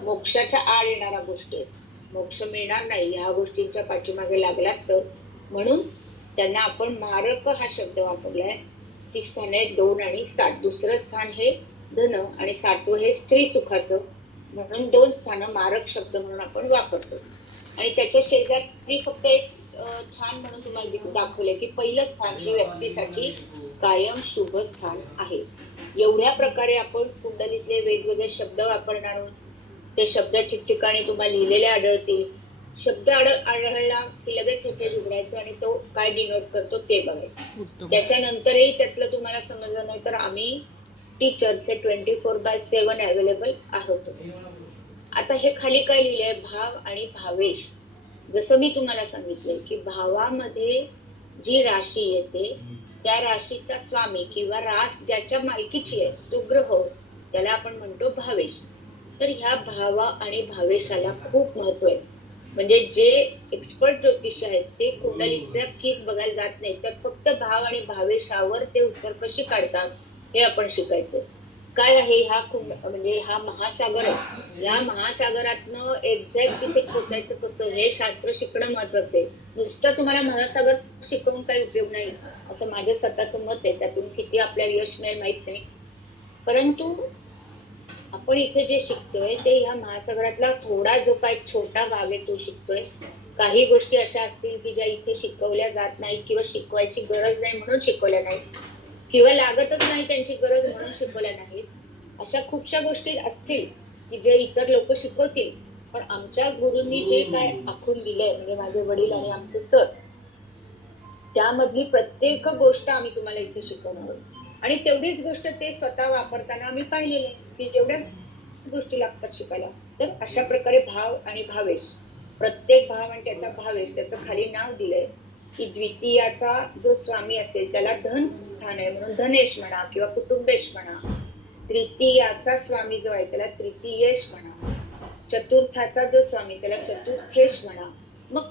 मोक्षाच्या आड येणाऱ्या गोष्टी आहेत. मोक्ष मिळणार नाही ह्या गोष्टींच्या पाठीमागे लागलात तर, म्हणून त्यांना आपण मारक हा शब्द वापरलाय. ती स्थान आहेत 2 आणि 7. दुसरं स्थान हे धन आणि 7वं हे स्त्री सुखाचं, म्हणून 2 स्थानं मारक शब्द म्हणून आपण वापरतो. आणि त्याच्या शेजारी फक्त एक छान म्हणून तुम्हाला दाखवले की पहिलं स्थान हे व्यक्तीसाठी कायम शुभ स्थान आहे. एवढ्या प्रकारे आपण कुंडलीतले वेगवेगळे शब्द वापरणार आहोत. ते शब्द ठिकठिकाणी तुम्हाला लिहिलेले आढळतील. शब्द आढळला की लगेच हे पेज उघडायचं आणि तो काय डिनोट करतो ते बघायचं. त्याच्यानंतरही त्यातलं तुम्हाला समजलं नाही तर आम्ही टीचर्स हे 24/7 अवेलेबल आहोत. आता हे खाली काय लिहिलंय? भाव आणि भावेश. जसं मी तुम्हाला सांगितलंय की भावामध्ये जी राशी येते त्या राशीचा स्वामी किंवा रास ज्याच्या मालकीची आहे तो ग्रह, त्याला आपण म्हणतो भावेश. तर ह्या भावा आणि भावेशाला खूप महत्व आहे. म्हणजे जे एक्सपर्ट ज्योतिष आहेत ते कुंडलीचा फीस बघायला जात नाही, तर फक्त भाव आणि भावेशावर ते उत्तर कशी काढतात हे आपण शिकायचं. काय आहे म्हणजे हा महासागर आहे. या महासागरातनं एक्झॅक्ट तिथे पोचायचं कसं हे शास्त्र शिकणं महत्वाचं आहे. नुसतं तुम्हाला महासागर शिकवून काही उपयोग नाही असं माझं स्वतःचं मत आहे. त्यातून किती आपल्याला यश मिळेल माहित नाही, परंतु आपण इथे जे शिकतोय ते ह्या महासागरातला थोडा जो काय छोटा भाग आहे तो शिकतोय. काही गोष्टी अशा असतील की ज्या इथे शिकवल्या जात नाही किंवा शिकवायची गरज नाही म्हणून शिकवल्या नाही किंवा लागतच नाही त्यांची गरज म्हणून शिकवल्या नाहीत. अशा खूपशा गोष्टी असतील की जे इतर लोक शिकवतील, पण आमच्या गुरूंनी जे काय आखून दिलंय म्हणजे माझे वडील आणि आमचे सर, त्यामधली प्रत्येक गोष्ट आम्ही तुम्हाला इथे शिकवणार आहोत. आणि तेवढीच गोष्ट ते स्वतः वापरताना आम्ही पाहिलेलं आहे की जेवढ्याच गोष्टी लागतात शिकायला. तर अशा प्रकारे भाव आणि भावेश, प्रत्येक भाव आणि त्याचा भावेश त्याचं खाली नाव दिलंय की द्वितीयाचा जो स्वामी असेल त्याला धन स्थान आहे म्हणून धनेश म्हणा किंवा कुटुंबेश म्हणा. तृतीयाचा स्वामी जो आहे त्याला तृतीयेश म्हणा. चतुर्थाचा जो स्वामी त्याला चतुर्थेश म्हणा. मग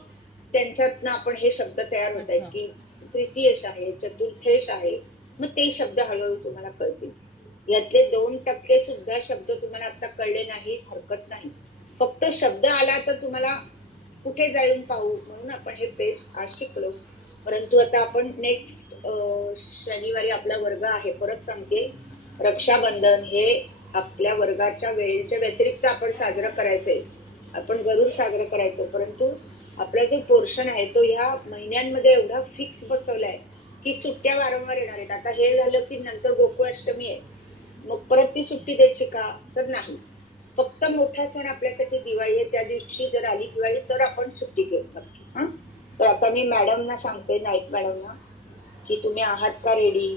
त्यांच्यातनं आपण हे शब्द तयार होत आहेत की तृतीयेश आहे, चतुर्थेश आहे. मग ते शब्द हळूहळू तुम्हाला कळतील. यातले 2% सुद्धा शब्द तुम्हाला आता कळले नाही हरकत नाही. फक्त शब्द आला तर तुम्हाला कुठे जाऊन पाहू म्हणून आपण हे पेज आज शिकलो. परंतु आता आपण नेक्स्ट शनिवारी आपला वर्ग आहे. परत सांगते, रक्षाबंधन हे आपल्या वर्गाच्या वेळेच्या व्यतिरिक्त आपण साजरं करायचंय. आपण जरूर साजरं करायचं, परंतु आपला जो पोर्शन आहे तो ह्या महिन्यांमध्ये एवढा फिक्स बसवलाय की सुट्ट्या वारंवार येणार आहेत. आता हे झालं की नंतर गोकुळाष्टमी आहे, मग परत ती सुट्टी द्यायची का? तर नाही. फक्त मोठा सण आपल्यासाठी दिवाळी आहे, त्या दिवशी जर आली दिवाळी तर आपण सुट्टी घेऊ नक्की. तर आता मी मॅडमना सांगते, नाईक मॅडमना, की तुम्ही आहात का रेडी?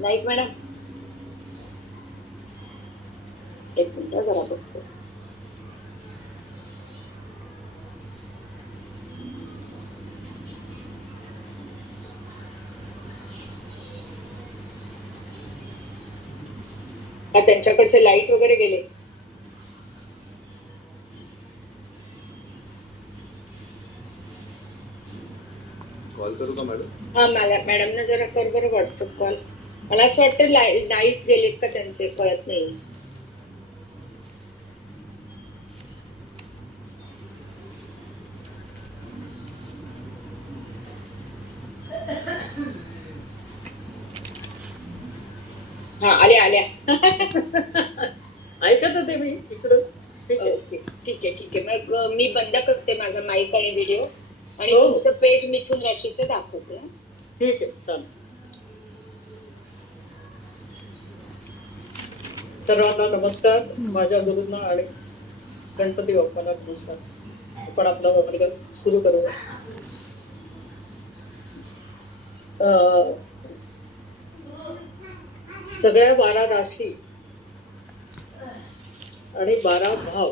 नाईक मॅडम एक मिनिट जरा बघतो. का त्यांच्याकडचे लाईट वगैरे गेले? कॉल करू का मॅडम? हा मॅडमना जरा कर बरं व्हॉट्सअप कॉल. मला असं वाटतं लाईट गेलेत का त्यांचे, कळत नाही. हा आल्या ऐकत होते मी इकडून. ओके ठीक आहे मग मी बंद करते माझा माईक आणि व्हिडिओ आणि हो. तुमचं पेज मिथुन राशीचं दाखवते. ठीक आहे, चालेल. सर्वांना नमस्कार. माझ्या गुरूंना आणि गणपती बाप्पांना नमस्कार. आपण आपला वर्ग सुरू करूया. सगळ्या 12 राशी आणि 12 भाव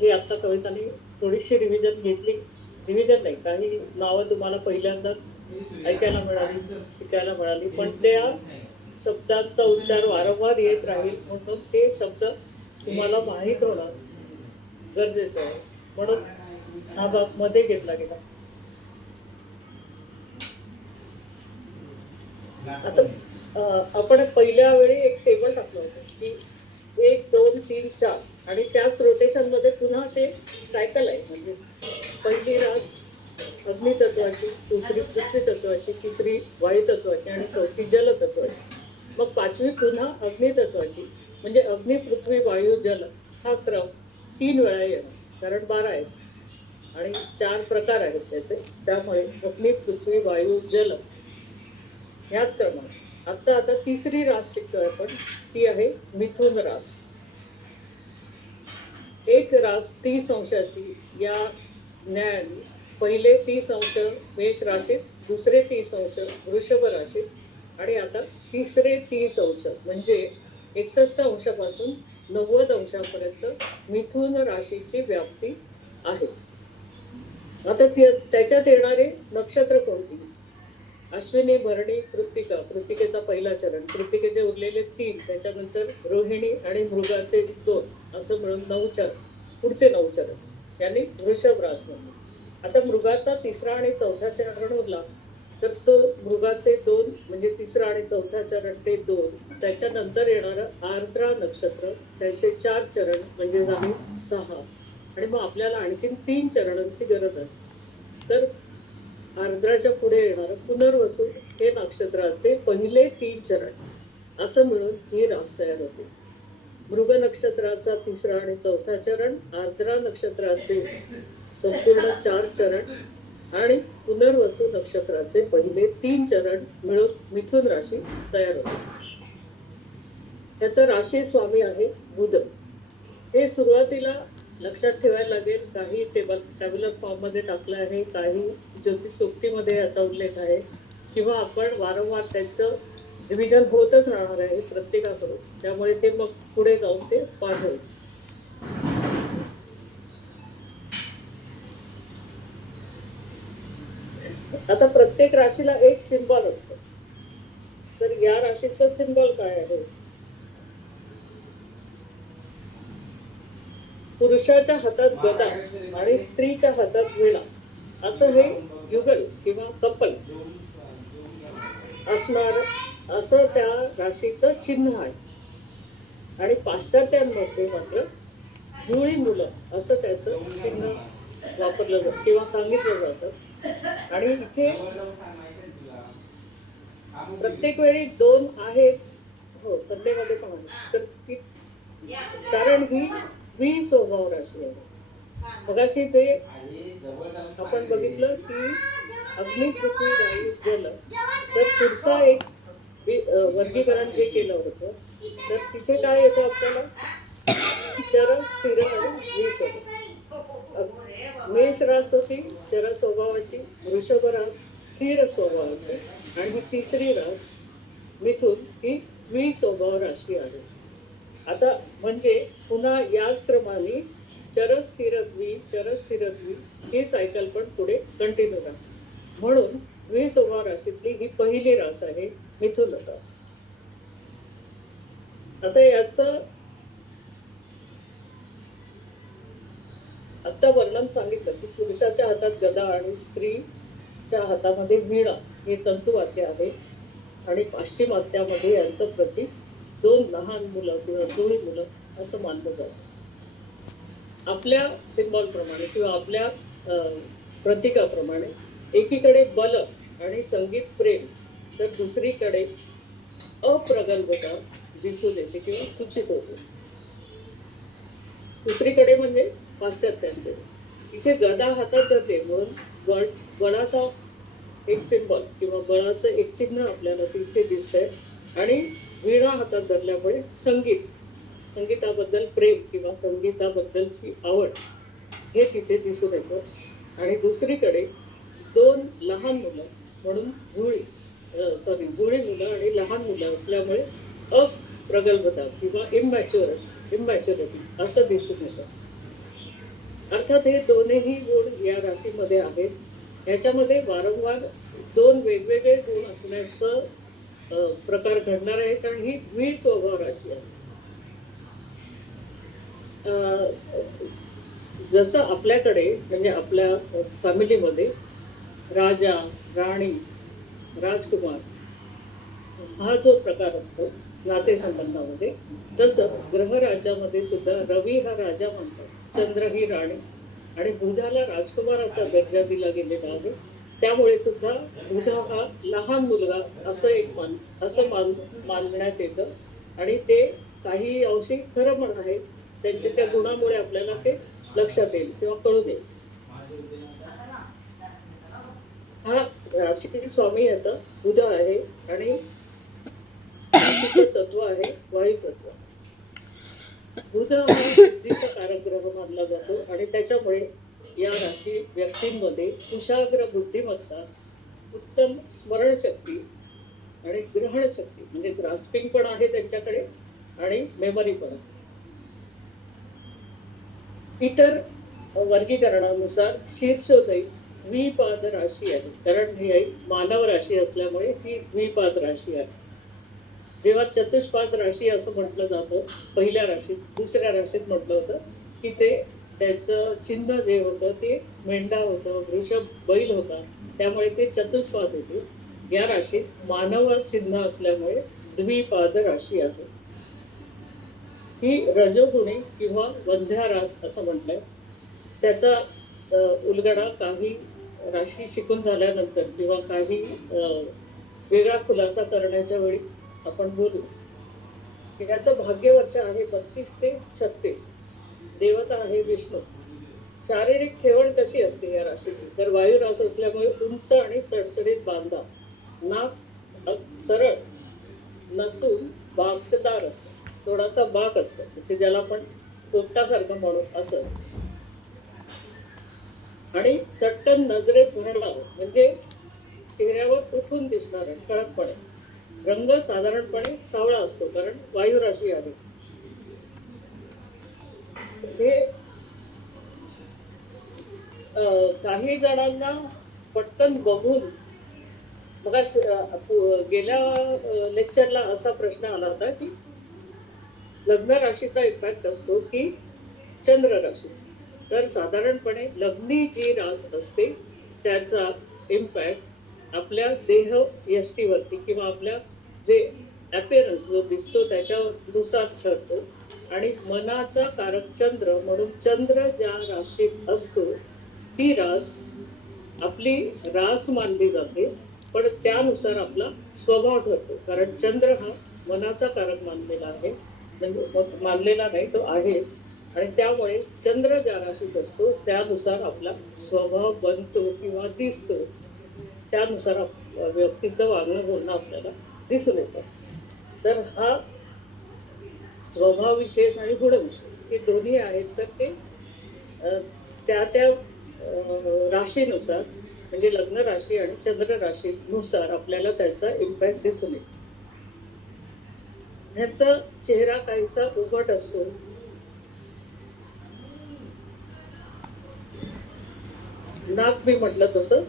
हे आता कवितांनी थोडीशी रिव्हिजन घेतली. रिव्हिजन नाही, काही नावं तुम्हाला पहिल्यांदाच ऐकायला मिळाली, शिकायला मिळाली, पण त्या शब्दांचा उच्चार वारंवार येत राहील म्हणून ते शब्द तुम्हाला माहीत होणं गरजेचं आहे. म्हणून हा भाग मध्ये घेतला गेला. आता आपण पहिल्या वेळी एक टेबल टाकलं होतं की 1, 2, 3, 4 आणि त्याच रोटेशनमध्ये पुन्हा ते सायकल आहे. म्हणजे पहिली रास अग्नितत्वाची, दुसरी पृथ्वी तत्वाची, तिसरी वायू तत्वाची आणि चौथी जल तत्वाची. मग 5वी पुन्हा अग्नितत्वाची, म्हणजे अग्नि, पृथ्वी, वायू, जल हा क्रम 3 वेळा येणार, कारण 12 आहेत आणि 4 प्रकार आहेत त्याचे. त्यामुळे अग्नि, पृथ्वी, वायू, जल ह्याच क्रमाने आता तिसरी रास शिकतोय आपण. ती आहे मिथुन रास. एक रास 30 अंशाची या न्यायाने पहिले 30 अंश मेष राशीत, दुसरे 30 अंश वृषभ राशीत आणि आता तिसरे 30 अंश म्हणजे 61 अंशापासून 90 अंशापर्यंत मिथुन राशीची व्याप्ती आहे. आता त्याच्यात येणारे नक्षत्र कोणती? अश्विनी, भरणी, कृत्तिका. कृत्तिकेचा पहिला चरण, कृत्तिकेचे उरलेले 3, त्याच्यानंतर रोहिणी आणि मृगाचे 2, असं मिळून 9 चरण. पुढचे 9 चरण यांनी वृषभ रास म्हणून. आता मृगाचा तिसरा आणि चौथा चरण उरला तर तो मृगाचे 2 म्हणजे तिसरा आणि चौथा चरण ते 2. त्याच्यानंतर येणारं आर्द्रा नक्षत्र, त्याचे 4 चरण म्हणजे झाले 6 आणि मग आपल्याला आणखीन 3 चरणांची गरज आहे. तर आर्द्राच्या पुढे येणारं पुनर्वसू हे नक्षत्राचे पहिले 3 चरण, असं मिळून ही रास तयार होते. मृग नक्षत्राचा तिसरा आणि चौथा चरण, आर्द्रा नक्षत्राचे संपूर्ण 4 चरण आणि पुनर्वसू नक्षत्राचे पहिले 3 चरण मिळून मिथुन राशी तयार होते. त्याचा राशी स्वामी आहे बुध. हे सुरुवातीला लक्षात ठेवायला लागेल. काही टॅब्युलर फॉर्ममध्ये टाकलं आहे, काही ज्योतिष सोबतीमध्ये याचा उल्लेख आहे, किंवा आपण वारंवार त्यांचं रिव्हिजन होतच राहणार आहे प्रत्येकाकडून. त्यामुळे ते मग पुढे जाऊन ते पाठ होईल. आता प्रत्येक राशीला एक सिम्बॉल असतं. तर या राशीचं सिम्बॉल काय आहे? पुरुषाच्या हातात गदा आणि स्त्रीच्या हातात विणा, असं हे युगल किंवा कपल असणार, असं त्या राशीचं चिन्ह आहे. आणि पाश्चात्यांमध्ये मात्र जुळी मुलं असं त्याचं चिन्ह वापरलं जातं किंवा सांगितलं जातं. आणि इथे प्रत्येक वेळी 2 आहेत. हो, कन्येमध्ये पण आहे. तर ती कारण ही स्वभाव राशी आहे. मगाशी जे आपण बघितलं की अग्नि, पृथ्वी, वायू, जल, तर पुढचा एक वर्गीकरण जे केलं होतं तर तिथे काय येतं आपल्याला? चर, स्थिर आणि स्वभाव. मेष रास होती चर स्वभावाची, वृषभ रास स्थिर स्वभावाची आणि तिसरी रास मिथुन ही स्वभाव राशी आहे. आता म्हणजे पुन्हा याच क्रमाने चर स्थिर द्वी ही सायकल पण पुढे कंटिन्यू राहते. म्हणून स्वभाव राशीतली ही पहिली रास आहे मिथुन रास. आता याचं आता वर्णन सांगितलं की पुरुषाच्या हातात गदा आणि स्त्रीच्या हातामध्ये वीणा हे तंतुवाद्य आहे आणि पाश्चिमात्यामध्ये यांचं प्रतीक 2 लहान मुलं किंवा जुळी मुलं असं मानलं जातं. आपल्या सिम्बॉलप्रमाणे किंवा आपल्या प्रतीकाप्रमाणे एकीकडे बल आणि संगीत प्रेम तर दुसरीकडे अप्रगल्भता दिसून येते किंवा सूचित होते. दुसरीकडे म्हणजे पाश्चात्यांचे इथे गदा हातात धरते म्हणून बळाचा एक सिम्बॉल किंवा बळाचं एक चिन्ह आपल्याला तिथे दिसतंय आणि वीणा हातात धरल्यामुळे संगीताबद्दल प्रेम किंवा संगीताबद्दलची आवड हे तिथे दिसून येतं. आणि दुसरीकडे 2 लहान मुलं म्हणून जुळी मुलं आणि लहान मुलं असल्यामुळे अप्रगल्भता किंवा इमॅच्युरिटी असं दिसून येतं. अर्थात हे दोन्ही गुण या राशीमध्ये आहेत. ह्याच्यामध्ये वारंवार 2 वेगवेगळे गुण असण्याचं प्रकार घडणार आहे कारण ही द्वि स्वभाव राशी आहे. जसं आपल्याकडे म्हणजे आपल्या फॅमिलीमध्ये राजा राणी राजकुमार हा जो प्रकार असतो नातेसंबंधामध्ये तसं ग्रहराज्यामध्ये सुद्धा रवी हा राजा म्हणतात, चंद्र ही राणी आणि बुधाला राजकुमाराचा दर्जा दिला गेलेला आहे. त्यामुळे सुद्धा बुध हा लहान मुलगा असं मानण्यात येतं आणि ते काही अंशी खरं पण आहे. त्यांच्या त्या गुणामुळे आपल्याला ते लक्षात येईल किंवा कळून येईल. हा राशी स्वामी याचा बुध आहे आणि तत्व आहे वायू तत्व. बुध हा बुद्धीचा कारक ग्रह मानला जातो आणि त्याच्यामुळे या राशी व्यक्तींमध्ये कुशाग्र बुद्धिमत्ता, उत्तम स्मरणशक्ती आणि ग्रहणशक्ती म्हणजे ग्रास्पिंग पण आहे त्यांच्याकडे आणि मेमरी पण आहे. इतर वर्गीकरणानुसार शीर्षोदयी द्विपाद राशी आहे कारण ही मानव राशी असल्यामुळे ही द्विपाद राशी आहे. जेव्हा चतुष्पाद राशी असं म्हटलं जातं पहिल्या राशीत, दुसऱ्या राशीत म्हटलं होतं की ते त्याचं चिन्ह जे होतं ते मेंढा होतं, वृषभ बैल होता, त्यामुळे ते चतुष्पाद होते. या राशीत मानव चिन्ह असल्यामुळे द्विपाद राशी आहे. ही रजोगुणी किंवा वंध्या रास असं म्हटलंय. त्याचा उलगडा काही राशी शिकून झाल्यानंतर किंवा काही वेगळा खुलासा करण्याच्या वेळी आपण बोलू. याचं भाग्यवर्ष आहे 32 ते 36. देवता आहे विष्णू. शारीरिक ठेवण कशी असते या राशीची तर वायू रास असल्यामुळे उंच आणि सडसडीत बांधा, नाक सरळ नसून बाकदार असतं, थोडासा बाक असतो म्हणजे ज्याला आपण पोपटासारखं म्हणू असं. आणि चट्टन नजरे भरणार म्हणजे चेहऱ्यावर उठून दिसणार कडकपणे. रंग साधारणपणे सावळा असतो कारण वायू राशी आहे. हे काही जणांना पटकन बघून मग गेल्या लेक्चरला असा प्रश्न आला होता की लग्न राशीचा इम्पॅक्ट असतो की चंद्र राशीचा. तर साधारणपणे लग्नी जी रास असते त्याचा इम्पॅक्ट आपल्या देह यष्टीवरती किंवा आपल्या जे ॲपिअरन्स जो दिसतो त्याच्यानुसार ठरतो. आणि मनाचा कारक चंद्र म्हणून चंद्र ज्या राशीत असतो ती रास आपली रास मानली जाते पण त्यानुसार आपला स्वभाव ठरतो कारण चंद्र हा मनाचा कारक मानलेला आहे म्हणजे मानलेला नाही तो आहेच. आणि त्यामुळे चंद्र ज्या राशीत असतो त्यानुसार आपला स्वभाव बनतो किंवा दिसतो. त्यानुसार व्यक्तीचं वागणं बोलणं आपल्याला दिसून येतं. तर हा स्वभाव विशेष आणि गुणविशेष हे दोन्ही आहेत. तर ते त्या राशीनुसार म्हणजे लग्न राशी आणि चंद्र राशीनुसार आपल्याला त्याचा इम्पॅक्ट दिसून येतो. ह्याचा चेहरा काहीसा उभट असतो. नाक मी म्हटलं तसं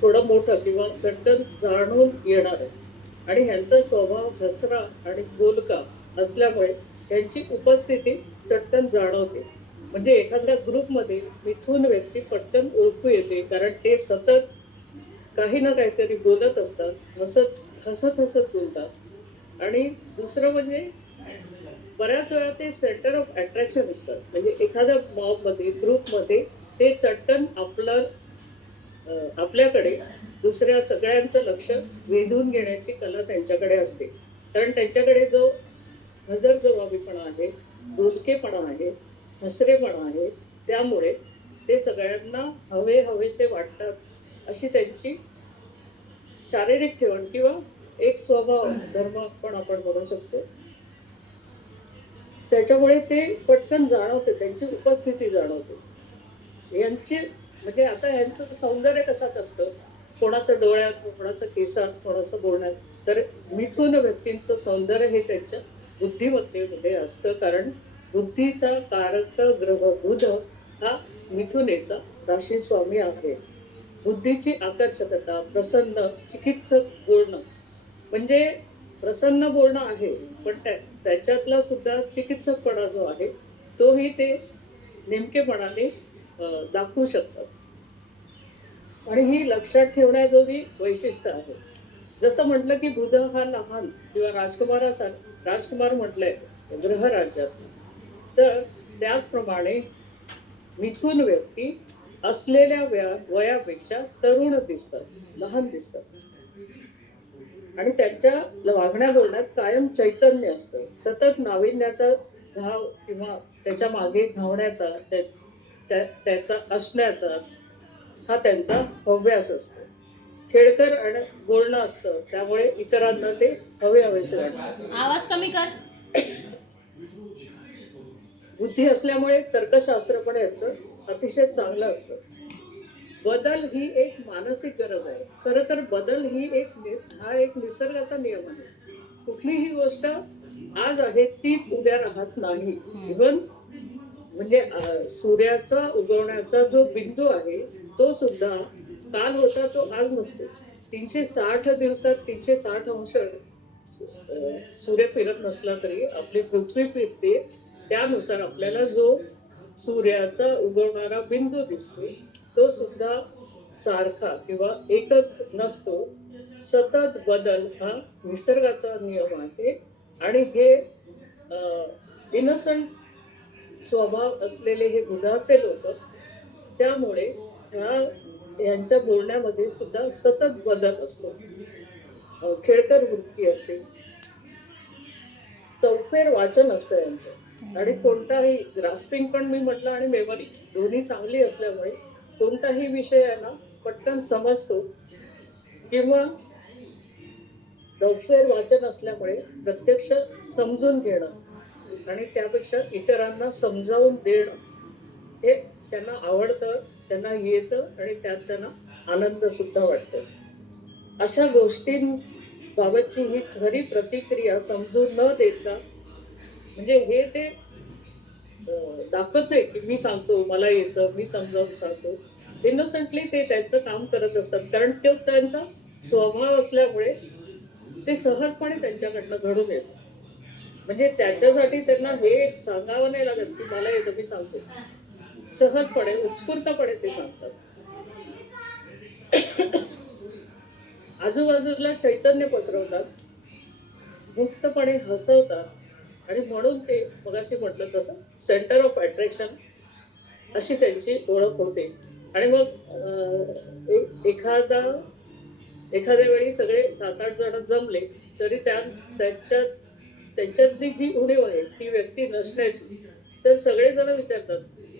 थोडं मोठं किंवा चट्टन जाणून येणार आहे. आणि ह्यांचा स्वभाव घसरा आणि बोलका असल्यामुळे त्यांची उपस्थिती चटकन जाणवते. म्हणजे एखाद्या ग्रुपमध्ये मिथून व्यक्ती पटकन ओळखू येते, कारण ते सतत काही ना काहीतरी बोलत असतात, हसत हसत हसत बोलतात. आणि दुसरं म्हणजे बऱ्याच वेळा ते सेंटर ऑफ अट्रॅक्शन असतात. म्हणजे एखाद्या मॉबमध्ये, ग्रुपमध्ये ते चटकन आपल्याकडे दुसऱ्या सगळ्यांचं लक्ष वेधून घेण्याची कला त्यांच्याकडे असते. कारण त्यांच्याकडे जो हजरजबाबीपणा आहे, बोलकेपणा आहे, हसरेपणा आहे, त्यामुळे ते सगळ्यांना हवेसे वाटतात, अशी त्यांची शारीरिक ठेवण किंवा एक स्वभाव धर्म पण आपण म्हणू शकतो. त्याच्यामुळे ते पटकन जाणवते, त्यांची उपस्थिती जाणवते. यांची म्हणजे आता यांचं सौंदर्य कशात असतं, कोणाचं डोळ्यात, कोणाचं केसात, कोणाचं बोलण्यात. तर मिथुन व्यक्तींचं सौंदर्य हे त्यांच्या बुद्धिमत्तेमध्ये असतं. कारण बुद्धीचा कारक ग्रह बुध हा मिथुनेचा राशी स्वामी आहे. बुद्धीची आकर्षकता, प्रसन्न चिकित्सक बोलणं, म्हणजे प्रसन्न बोलणं आहे, पण त्याच्यातला सुद्धा चिकित्सकपणा जो आहे तोही ते नेमकेपणाने दाखवू शकतात. आणि ही लक्षात ठेवण्याजोगी वैशिष्ट्य आहे. जसं म्हटलं की बुध हा लहान किंवा राजकुमार म्हटलंय ग्रहराज्यात, तर त्याचप्रमाणे मिथुन व्यक्ती असलेल्या वयापेक्षा तरुण दिसतात, लहान दिसतात. आणि त्यांच्या वागण्या बोलण्यात कायम चैतन्य असतं. सतत नाविन्याचा धाव किंवा त्याच्या मागे धावण्याचा, त्याचा असण्याचा हा त्यांचा हव्यास असतो. खेळकर आणि बोलणं असतं, त्यामुळे इतरांना ते हवेसे वाटतं. आवाज कमी कर. बुद्धी असल्यामुळे तर्कशास्त्र पण यांचं अतिशय चांगलं असतं. बदल ही एक मानसिक गरज आहे. खरं तर बदल हा एक निसर्गाचा नियम आहे. कुठलीही गोष्ट आज आहे तीच उद्या राहत नाही. इव्हन म्हणजे सूर्याचा उगवण्याचा जो बिंदू आहे तो सुद्धा काल होता तो आज नसतो. 360 दिवसात 360 अंश सूर्य फिरत नसला तरी आपली पृथ्वी फिरते. त्यानुसार आपल्याला जो सूर्याचा उगवणारा बिंदू दिसतो तो सुद्धा सारखा किंवा एकच नसतो. सतत बदल हा निसर्गाचा नियम आहे. आणि हे इनोसंट स्वभाव असलेले हे बुधाचे लोक, त्यामुळे यांच्या बोलण्यामध्ये सुद्धा सतत बदल असतो. खेळकर वृत्ती असते, चौफेर वाचन असतं यांचं. आणि कोणताही ग्रास्पिंग पण मी म्हटलं आणि मेमरी दोन्ही चांगली असल्यामुळे कोणताही विषय आहे ना पटकन समजतो. किंवा चौफेर वाचन असल्यामुळे प्रत्यक्ष समजून घेणं आणि त्यापेक्षा इतरांना समजावून देणं हे त्यांना आवडतं, त्यांना येतं आणि त्यात त्यांना आनंद सुद्धा वाटतो. अशा गोष्टींबाबतची ही खरी प्रतिक्रिया समजून न देता, म्हणजे हे ते दाखवत नाही की मी सांगतो, मला येतं, मी समजावून सांगतो. इनोसंटली ते त्यांचं काम करत असतात. कारण तो त्यांचा स्वभाव असल्यामुळे ते सहजपणे त्यांच्याकडनं घडून येतं. म्हणजे त्याच्यासाठी त्यांना हे सांगावं नाही लागत की मला येतं, मी सांगतो. सहजपणे उत्स्फूर्तपणे ते सांगतात. आजूबाजूला चैतन्य पसरवतात, मुक्तपणे हसवतात आणि म्हणून ते मगाशी म्हटलं तसं सेंटर ऑफ अट्रॅक्शन अशी त्यांची ओळख होते. आणि मग एखाद्या वेळी सगळे 7-8 जण जमले तरी त्यांच्यातली जी उणीव आहे ती व्यक्ती नसण्याची, तर सगळेजण विचारतात,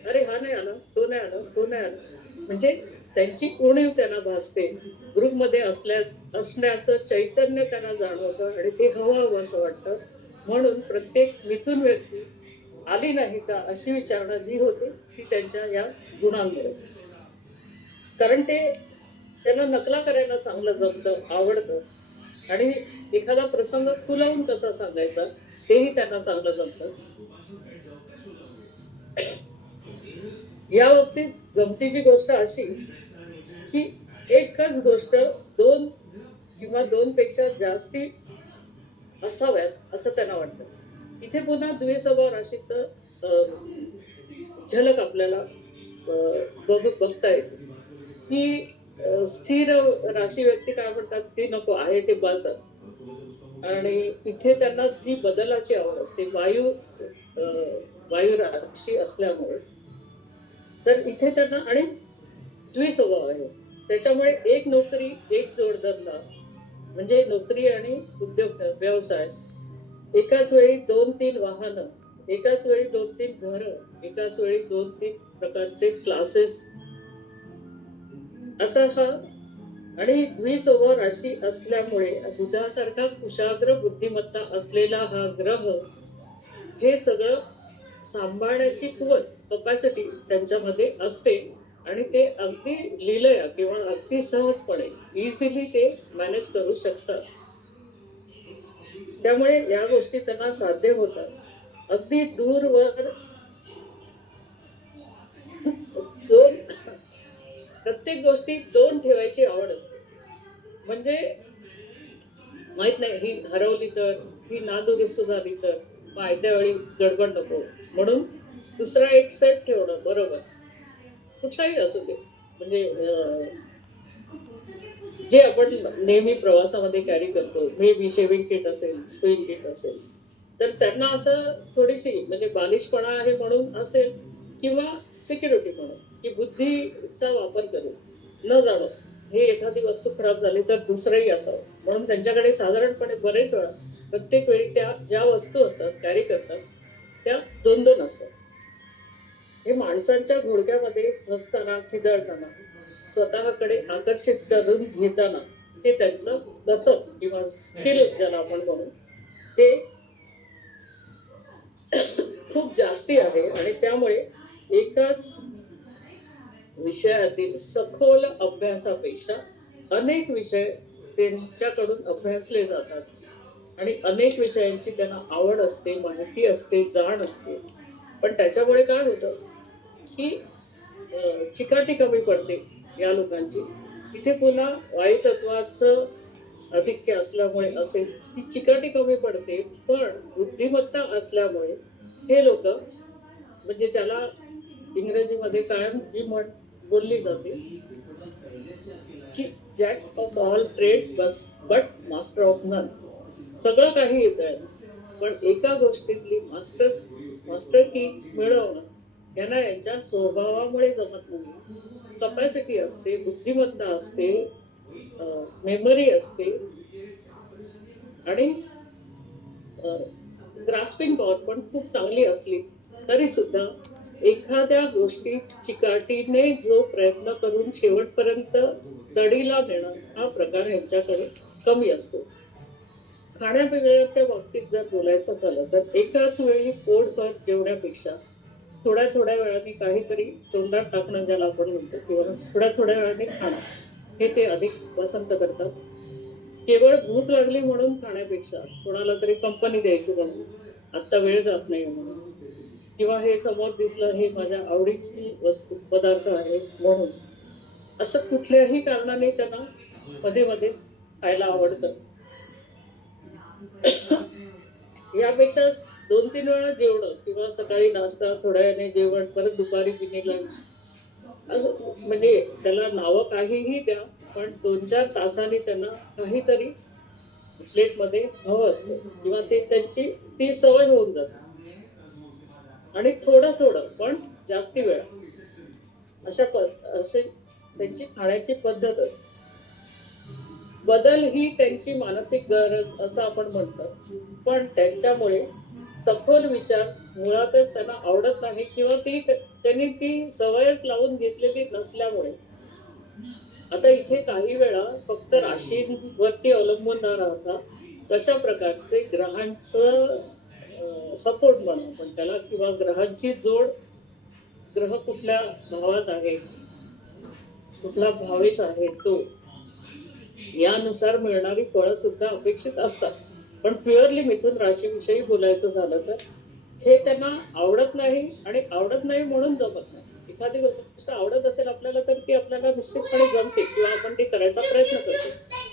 अरे हा नाही आला, तो नाही आला, तो नाही आला. म्हणजे त्यांची उणीव त्यांना भासते. ग्रुपमध्ये असण्याचं चैतन्य त्यांना जाणवतं आणि ते हवं असं वाटतं. म्हणून प्रत्येक मिथुन व्यक्ती आली नाही का अशी विचारणा जी होते ती त्यांच्या या गुणांमुळे. कारण त्यांना नकला करायला चांगलं जमतं, आवडतं. आणि एखादा प्रसंग खुलावून कसा सांगायचा तेही त्यांना चांगलं जमतं. या बाबतीत गमतीची गोष्ट अशी की एकच गोष्ट 2 किंवा 2 पेक्षा जास्ती असाव्यात असं त्यांना वाटतं. इथे पुन्हा द्विस्वभाव राशीचं झलक आपल्याला बघता येते की स्थिर राशी व्यक्ती काय म्हणतात ते नको आहे ते बस आहे. आणि इथे त्यांना जी बदलाची आवड असते वायू राशी असल्यामुळे तर इथे त्यांना आणि द्विस्वभाव आहे त्याच्यामुळे एक नोकरी एक जोडधंदा म्हणजे नोकरी आणि उद्योग व्यवसाय एकाच वेळी 2-3 वाहनं एकाच वेळी 2-3 घरं एकाच वेळी 2-3 प्रकारचे क्लासेस असा हा आणि द्विस्वभाव राशी असल्यामुळे बुधासारखा कुशाग्र बुद्धिमत्ता असलेला हा ग्रह हे सगळं सांभाळण्याची कपॅसिटी त्यांच्यामध्ये असते आणि ते अगदी लिलया किंवा अगदी सहजपणे इझिली ते मॅनेज करू शकतात. त्यामुळे या गोष्टी त्यांना साध्य होतात. अगदी दूरवर दोन प्रत्येक गोष्टी 2 ठेवायची आवड असते. म्हणजे माहित नाही ही हरवली तर ही नादुरुस्त झाली तर मग आयत्या वेळी गडबड नको म्हणून दुसरा एक सेट ठेवणं बरोबर कुठलाही असू दे. म्हणजे जे आपण नेहमी प्रवासामध्ये कॅरी करतो मे बी शेविंग किट असेल स्विंग किट असेल तर त्यांना असं थोडीशी म्हणजे बालिशपणा आहे म्हणून असेल किंवा सिक्युरिटी म्हणून की बुद्धीचा वापर करून न जाणं हे एखादी वस्तू खराब झाली तर दुसरंही असावं म्हणून त्यांच्याकडे साधारणपणे बरेच वेळा प्रत्येक वेळी त्या ज्या वस्तू असतात कॅरी करतात त्या 2-2 असतात. हे माणसांच्या घोडक्यामध्ये बसताना खिदळताना स्वतःकडे आकर्षित करून घेताना ते त्यांचं कसब किंवा स्किल ज्याला आपण म्हणू ते खूप जास्ती आहे आणि त्यामुळे एकाच विषयातील सखोल अभ्यासापेक्षा अनेक विषय त्यांच्याकडून अभ्यासले जातात आणि अनेक विषयांची त्यांना आवड असते माहिती असते जाण असते. पण त्याच्यामुळे काय होतं की चिकाटी कमी पडते या लोकांची. इथे पुन्हा वायुतत्वाचं आधिक्य असल्यामुळे असेल ती चिकाटी कमी पडते पण बुद्धिमत्ता असल्यामुळे हे लोक म्हणजे त्याला इंग्रजीमध्ये कायम जी म्हण बोलली जाते की jack of all trades but master of none. सगळं काही येत आहे पण एका गोष्टीतली मास्टर की मिळवणं यांना यांच्या स्वभावामुळे जमत नाही. कपॅसिटी असते बुद्धिमत्ता असते मेमरी असते आणि ग्रास्पिंग पॉवर पण खूप चांगली असली तरी सुद्धा एखाद्या गोष्टी चिकाटीने जो प्रयत्न करून शेवटपर्यंत तडीला नेणं हा प्रकार ह्यांच्याकडे कमी असतो. खाण्यापिण्याच्या बाबतीत जर बोलायचं झालं तर एकाच वेळी पोटभर जेवण्यापेक्षा थोड्या थोड्या वेळाने काहीतरी तोंडात टाकणं ज्याला आपण म्हणतो किंवा थोड्या थोड्या वेळाने खाणं हे ते अधिक पसंत करतात. केवळ भूक लागली म्हणून खाण्यापेक्षा कोणाला तरी कंपनी द्यायची म्हणून आत्ता वेळ जात नाही म्हणून किंवा हे समोर दिसलं हे माझ्या आवडीची वस्तू पदार्थ आहे म्हणून असं कुठल्याही कारणाने त्यांना मध्ये मध्ये खायला आवडतं. यापेक्षा 2-3 वेळा जेवणं किंवा सकाळी नाश्ता थोड्या वेळाने जेवण परत दुपारी तिने लंच असं म्हणजे त्याला नावं काहीही द्या पण 2-4 तासांनी त्यांना काहीतरी प्लेटमध्ये हवं असतं किंवा ते त्यांची ती सवय होऊन जाते आणि थोडं थोडं पण जास्ती वेळा असे त्यांची खाण्याची पद्धत असते. बदल ही त्यांची मानसिक गरज असं आपण म्हणतो पण त्यांच्यामुळे सखोल विचार मुळातच त्यांना आवडत नाही किंवा त्यांनी ती सवयच लावून घेतलेली नसल्यामुळे आता इथे काही वेळा फक्त राशींवरती अवलंबून न राहता कशा प्रकारचे ग्रहांचं सपोर्ट म्हणू पण त्याला किंवा ग्रहांची जोड ग्रह कुठल्या भावात आहे कुठला भावेश आहे तो यानुसार मिळणारी फळं सुद्धा अपेक्षित असतात. पण प्युअरली मिथुन राशीविषयी बोलायचं झालं तर हे त्यांना आवडत नाही आणि आवडत नाही म्हणून जमत नाही. एखादी गोष्ट आवडत असेल आपल्याला तर ती आपल्याला निश्चितपणे जमते किंवा आपण ते करायचा प्रयत्न करतो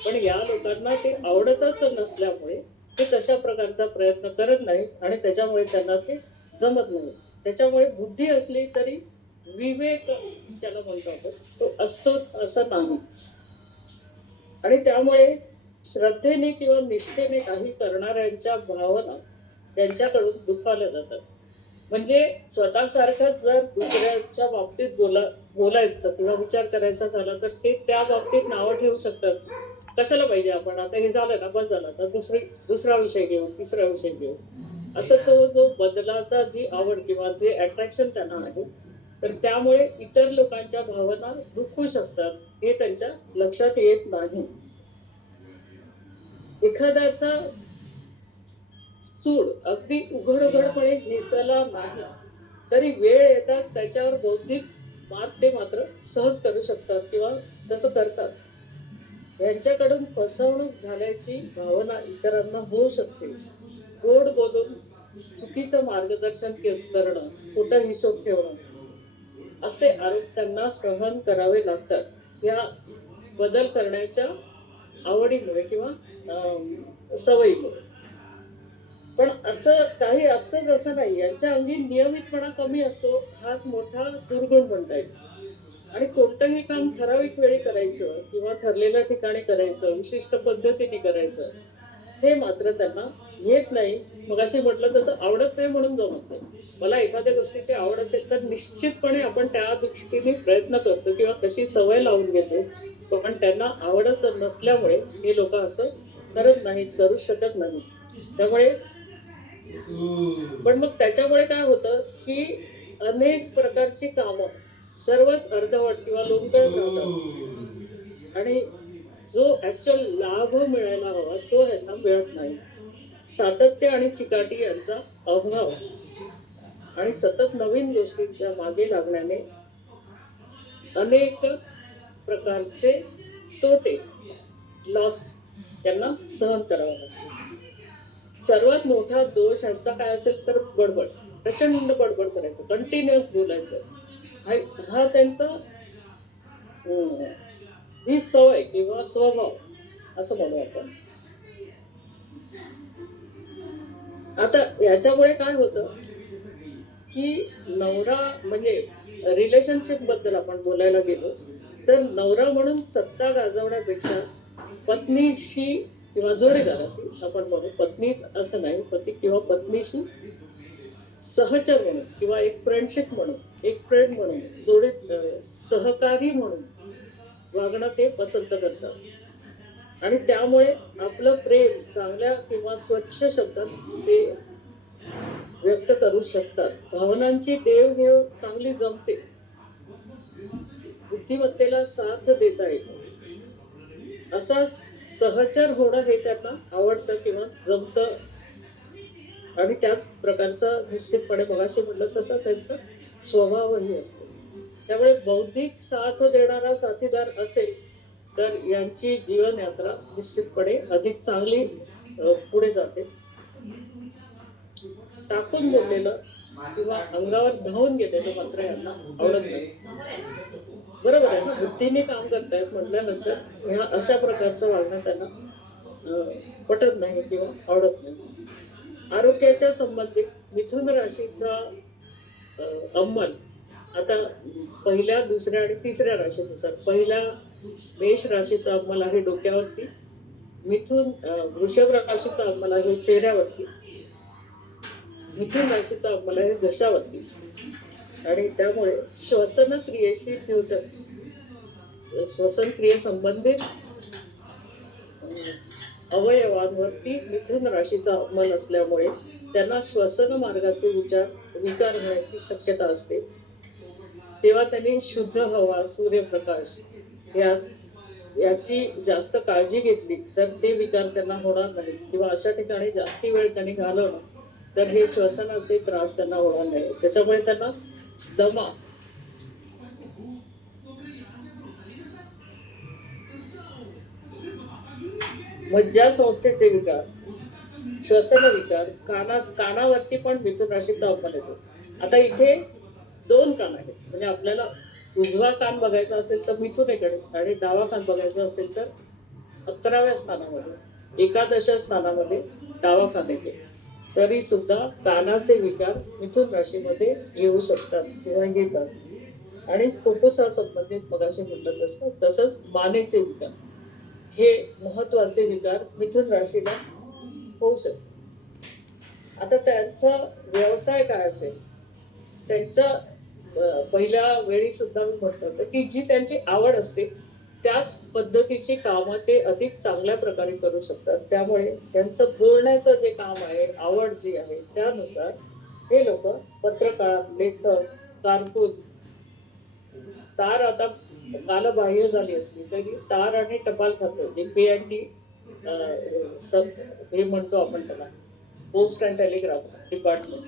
पण या लोकांना ते आवडतच नसल्यामुळे ते तशा प्रकारचा प्रयत्न करत नाही आणि त्याच्यामुळे त्यांना ते जमत नाही. त्याच्यामुळे बुद्धी असली तरी विवेक ज्याला म्हणतो आपण तो असतोच असं नाही. आणि त्यामुळे श्रद्धेने किंवा निष्ठेने काही करणाऱ्यांच्या भावना त्यांच्याकडून दुखावल्या जातात. म्हणजे स्वतःसारखंच जर दुसऱ्याच्या बाबतीत बोलायचं किंवा विचार करायचा झाला तर ते त्या बाबतीत नावं ठेवू शकतात. कशाला पाहिजे आपण, आता हे झालं ना, बस झालं, तर दुसरा विषय घेऊ, तिसरा विषय घेऊ. असं तो जो बदलाचा जी आवड किंवा जे अट्रॅक्शन त्यांना आहे, तर त्यामुळे इतर लोकांच्या भावना दुखवू शकतात, हे त्यांच्या लक्षात येत नाही. एखाद्याचा सूड अगदी उघडपणे दिसला नाही तरी वेळ येतात त्याच्यावर बौद्धिक मात ते मात्र सहज करू शकतात किंवा तसं करतात. यांच्याकडून फसवणूक झाल्याची भावना इतरांना होऊ शकते. गोड बोलून चुकीचं मार्गदर्शन करणं, खोटा हिशोब ठेवणं असे आरोप त्यांना सहन करावे लागतात. या बदल करण्याच्या आवडीमुळे किंवा सवयीमुळे. पण असं काही असंच असं नाही, यांच्या अंगी नियमितपणा कमी असतो, हाच मोठा दुर्गुण म्हणता येईल. आणि कोणतंही काम ठराविक वेळी करायचं किंवा ठरलेल्या ठिकाणी करायचं, विशिष्ट पद्धतीने करायचं, हे मात्र त्यांना येत नाही. मगाशी म्हटलं तसं आवडत नाही म्हणून जमत नाही. मला एखाद्या गोष्टीची आवड असेल तर निश्चितपणे आपण त्या दृष्टीने प्रयत्न करतो किंवा तशी सवय लावून घेतो. पण त्यांना आवडच नसल्यामुळे हे लोक असं करत नाहीत, करू शकत नाहीत. त्यामुळे पण मग त्याच्यामुळे काय होतं की अनेक प्रकारची कामं सर्वच अर्धवट किंवा लोंबकळत राहतात आणि जो ऍक्च्युअल लाभ मिळायला हवा तो ह्यांना मिळत नाही. सातत्य आणि चिकाटी यांचा अभाव आणि सतत नवीन गोष्टींच्या मागे लागण्याने अनेक प्रकारचे तोटे, लॉस त्यांना सहन करावा लागतो. सर्वात मोठा दोष यांचा काय असेल तर बडबड, प्रचंड बडबड करायचं, कंटिन्युअस बोलायचं, हा त्यांचा ही सवय किंवा स्वभाव असं म्हणू आपण. आता याच्यामुळे काय होतं की नवरा म्हणजे रिलेशनशिप बद्दल आपण बोलायला गेलो तर नवरा म्हणून सत्ता गाजवण्यापेक्षा पत्नीशी किंवा जोडीदाराशी आपण म्हणू, पत्नीच असं नाही, पती किंवा पत्नीशी सहचर म्हणून किंवा एक फ्रेंडशिप म्हणून, एक फ्रेंड म्हणून, जोडीत सहकारी म्हणून वागणं ते पसंत करतात. आणि त्यामुळे आपलं प्रेम चांगल्या किंवा स्वच्छ शब्दात ते व्यक्त करू शकतात. भावनांची देवघेव चांगली जमते, बुद्धिमत्तेला साथ देता येते. असा सहचर होणं हे त्यांना आवडतं किंवा जमतं. आणि त्याच प्रकारचा निश्चितपणे मगाशी म्हटलं तसा त्यांचा स्वभावही असतो. त्यामुळे बौद्धिक साथ देणारा साथीदार असेल तर यांची जीवनयात्रा निश्चितपणे अधिक चांगली पुढे जाते. टाकून बोललेलं किंवा अंगावर धावून गेलेलं मात्र यांना आवडत नाही. बरोबर आहे ना, बुद्धीने काम करतायत म्हटल्यानंतर ह्या अशा प्रकारचं वागणं त्यांना पटत नाही किंवा आवडत नाही. आरोग्याच्या संबंधित मिथुन राशीचा अंमल आता पहिल्या, दुसऱ्या आणि तिसऱ्या राशीनुसार. पहिल्या मेष राशीचा अंमल आहे डोक्यावरती, वृषभ राशीचा अंमल आहे चेहऱ्यावरती, मिथुन राशीचा अंमल आहे घशावरती. आणि त्यामुळे श्वसन क्रियेशी श्वसन क्रियेसंबंधित अवयवांवरती मिथुन राशीचा अंमल असल्यामुळे त्यांना श्वसन मार्गाचे विकार होण्याची शक्यता असते. तेव्हा त्यांनी शुद्ध हवा, सूर्यप्रकाश याची जास्त काळजी घेतली तर ते विकार त्यांना होणार नाही. किंवा अशा ठिकाणी जास्ती वेळ त्यांनी घालवला तर हे श्वसनाचे त्रास त्यांना होणार नाही. त्याच्यामुळे त्यांना दमा, मज्जा संस्थेचे विकार, श्वसन विकार, कानावरती पण मिथुन राशीचा अंमल येतो. आता इथे 2 कान आहेत, म्हणजे आपल्याला उजवा कान बघायचा असेल तर मिथुनेकडे आणि डावा कान बघायचा असेल तर 11व्या स्थानामध्ये, 11 स्थानामध्ये दवाखाने केले तरी सुद्धा कानाचे विकार मिथुन राशीमध्ये येऊ शकतात किंवा येतात. आणि फुफ्फुसा संबंधित मगाशी म्हटलं तसंच मानेचे विकार हे महत्वाचे विकार मिथुन राशीला होऊ शकतात. आता त्यांचा व्यवसाय काय असेल, त्यांचा पहिल्या वेळी सुद्धा मी म्हटलं होतं की जी त्यांची आवड असते त्याच पद्धतीची कामं ते अधिक चांगल्या प्रकारे करू शकतात. त्यामुळे त्यांचं बोलण्याचं जे काम आहे, आवड जी आहे, त्यानुसार हे लोक पत्रकार, लेखक, कारकून, तार आता कालबाह्य झाली असली तरी तार आणि टपाल खातं जे PNT हे म्हणतो आपण त्याला, पोस्ट अँड टेलिग्राफ डिपार्टमेंट,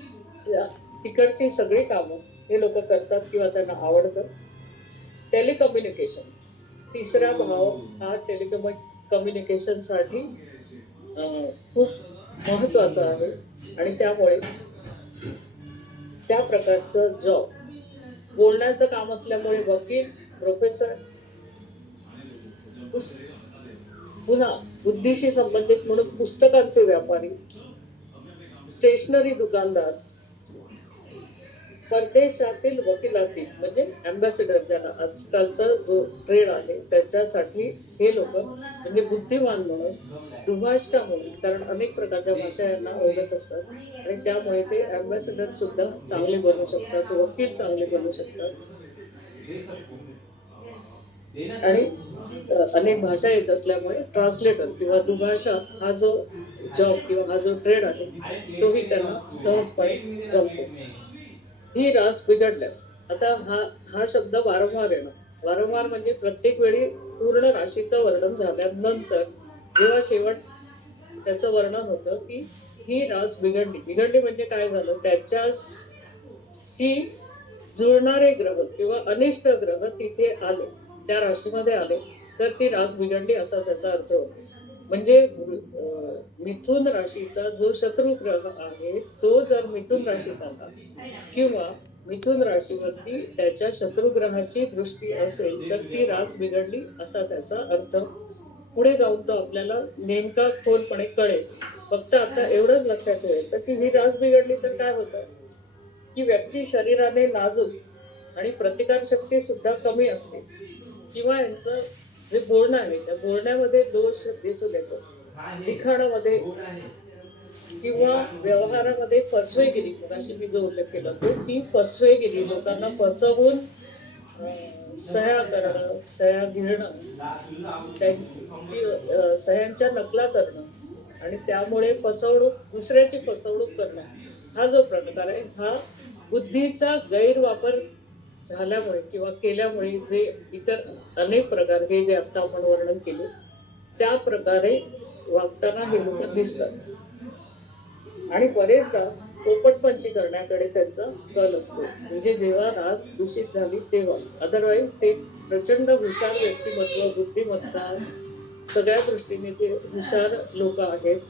तिकडची सगळी कामं हे लोक करतात किंवा त्यांना आवडतं. टेलिकम्युनिकेशन, तिसरा भाव हा टेलिकम्युनिकेशनसाठी खूप महत्त्वाचा आहे आणि त्यामुळे त्या प्रकारचं जॉब, बोलण्याचं काम असल्यामुळे वकील, प्रोफेसर, पुन्हा बुद्धीशी संबंधित म्हणून पुस्तकांचे व्यापारी, स्टेशनरी दुकानदार, परदेशातील वकिलाती म्हणजे अँबॅसेडर ज्याला आजकालचा जो ट्रेड आहे त्याच्यासाठी हे लोक म्हणजे बुद्धिमान म्हणून, दुभाषा म्हणून, कारण अनेक प्रकारच्या भाषा यांना आवडत असतात आणि त्यामुळे ते अँबॅसेडर सुद्धा चांगले बनू शकतात, वकील चांगले बनू शकतात. आणि अनेक भाषा येत असल्यामुळे ट्रान्सलेटर किंवा दुभाषा हा जो जॉब किंवा हा जो ट्रेड आहे तोही त्यांना सहजपणे जमतो. ही रास बिघडल्यास, आता हा शब्द वारंवार येणं, वारंवार म्हणजे प्रत्येक वेळी पूर्ण राशीचं वर्णन झाल्यानंतर जेव्हा शेवट त्याचं वर्णन होतं की ही रास बिघडली म्हणजे काय झालं, त्याच्याशी जुळणारे ग्रह किंवा अनिष्ट ग्रह तिथे आले, त्या राशीमध्ये आले तर ती रास बिघडली असा त्याचा अर्थ होतो. म्हणजे मिथुन राशीचा जो शत्रू ग्रह आहे तो जर मिथुन राशीत आला किंवा मिथुन राशीवरती त्याच्या शत्रुग्रहाची दृष्टी असेल तर ती रास बिघडली असा त्याचा अर्थ. पुढे जाऊन तो आपल्याला नेमका खोलपणे कळेल. फक्त आता एवढंच लक्षात ठेवायचं की ही रास बिघडली तर काय होतं की व्यक्ती शरीराने नाजूक आणि प्रतिकारशक्ती सुद्धा कमी असते किंवा यांचं जे बोलणं आहे त्या बोलण्यामध्ये दोष दिसून येतो, लिखाणामध्ये किंवा व्यवहारामध्ये फसवेगिरी, अशी मी जो उल्लेख केला असतो ती फसवेगिरी, लोकांना फसवून सह्या करणं, सह्या घेणं, त्यांची सह्यांच्या नकला करणं आणि त्यामुळे दुसऱ्याची फसवणूक करणं, हा जो प्रकार आहे हा बुद्धीचा गैरवापर झाल्यामुळे किंवा केल्यामुळे जे इतर अनेक प्रकार हे जे आता आपण वर्णन केले त्या प्रकारे वागताना हे लोक दिसतात. आणि बरेचदा पोपटपंची करण्याकडे त्यांचा कल असतो, म्हणजे जेव्हा रास दूषित झाली तेव्हा. अदरवाईज ते प्रचंड हुशार व्यक्तिमत्व, बुद्धिमत्ता, सगळ्या दृष्टीने ते हुशार लोक आहेत.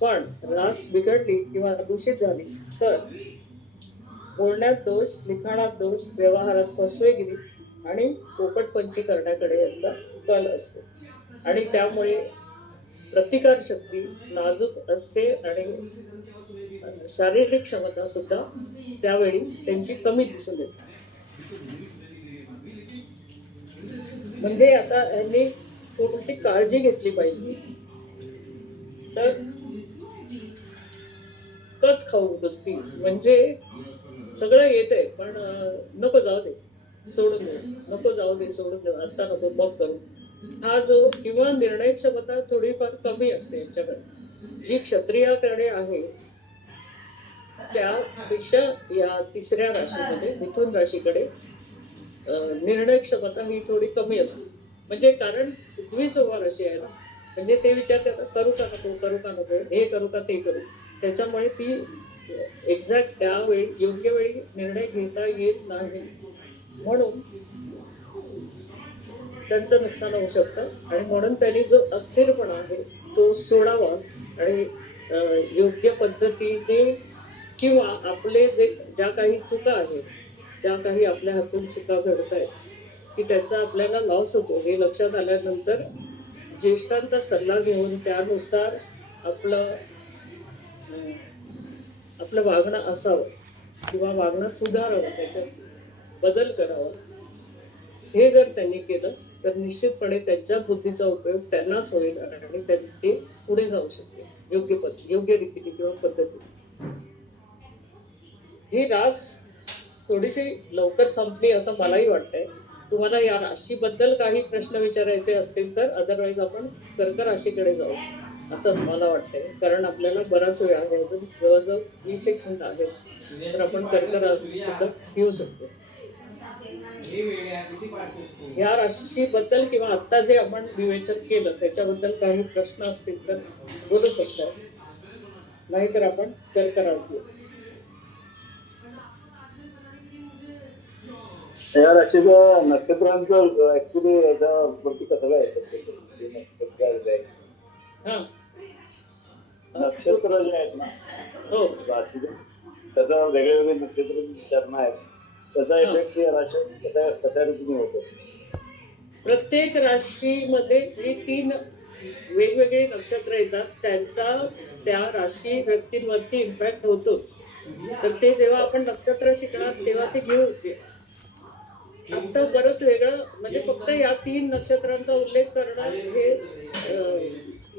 पण रास बिघडली किंवा दूषित झाली तर बोलण्यात दोष, लिखाणात दोष, व्यवहारात फसवेगिरी आणि पोपटपंची करण्याकडे यांचा कल असतो आणि त्यामुळे प्रतिकारशक्ती नाजूक असते आणि शारीरिक क्षमता सुद्धा त्यावेळी त्यांची कमी दिसून येते. म्हणजे आता यांनी कोणती काळजी घेतली पाहिजे तर कच खाऊ वृत्ती, म्हणजे सगळं येतंय पण नको जाऊ दे, सोडून दे, नको जाऊ दे, सोडून दे, आता नको, मग करू, हा जो किंवा निर्णय क्षमता थोडीफार कमी असते यांच्याकडे, जी क्षत्रियाकडे आहे त्यापेक्षा या तिसऱ्या राशीमध्ये मिथुन राशीकडे निर्णय क्षमता ही थोडी कमी असते. म्हणजे कारण पृथ्वी 6 राशी आहे ना, म्हणजे ते विचारतात करू का नको, करू का नको, हे करू का ते करू, त्याच्यामुळे ती एक्झॅक्ट त्यावेळी योग्य वेळी निर्णय घेता येत नाही, म्हणून त्यांचं नुकसान होऊ शकतं. आणि म्हणून त्यांनी जो अस्थिरपणा आहे तो सोडावा आणि योग्य पद्धतीने किंवा आपले ज्या काही चुका आहेत, ज्या काही आपल्या हातून चुका घडत आहेत की त्याचा आपल्याला लॉस होतो हे लक्षात आल्यानंतर ज्येष्ठांचा सल्ला घेऊन त्यानुसार आपलं आपलं वागणं असावं किंवा वागणं सुधारावं, त्याच्यात बदल करावा, हे जर त्यांनी केलं तर निश्चितपणे त्यांच्या बुद्धीचा उपयोग त्यांनाच होईल आणि ते पुढे जाऊ शकते योग्य रीतीने किंवा पद्धतीने. ही रास थोडीशी लवकर संपली असं मलाही वाटतंय. तुम्हाला या राशीबद्दल काही प्रश्न विचारायचे असतील तर अदरवाईज आपण कर्क राशीकडे जाऊ असं मला वाटतंय, कारण आपल्याला बराच वेळ आहे, अजून जवळजवळ 20 एक मिनिट आहेत, तर आपण कर्क राशी सुद्धा घेऊ शकतो. या राशीबद्दल किंवा आता जे आपण विवेचन केलं त्याच्याबद्दल काही प्रश्न असतील तर बोलू शकता, नाहीतर आपण कर्क रास घेऊ. या राशीचं नक्षत्रांचं ऍक्च्युली याच्यावरती कसं काय येतं? हां, नक्षत्र जे आहेत ना हो, राशी त्याचा वेगळे नक्षत्र विचारणं आहेत, त्याचा इफेक्ट या राशी कशा रीतीने होतो? प्रत्येक राशीमध्ये जी 3 वेगवेगळे नक्षत्र येतात त्यांचा त्या राशी व्यक्तींवरती इम्पॅक्ट होतोच. तर ते जेव्हा आपण नक्षत्र शिकणार तेव्हा ते घेऊच. आता बरंच वेगळं म्हणजे फक्त या 3 नक्षत्रांचा उल्लेख करणं हे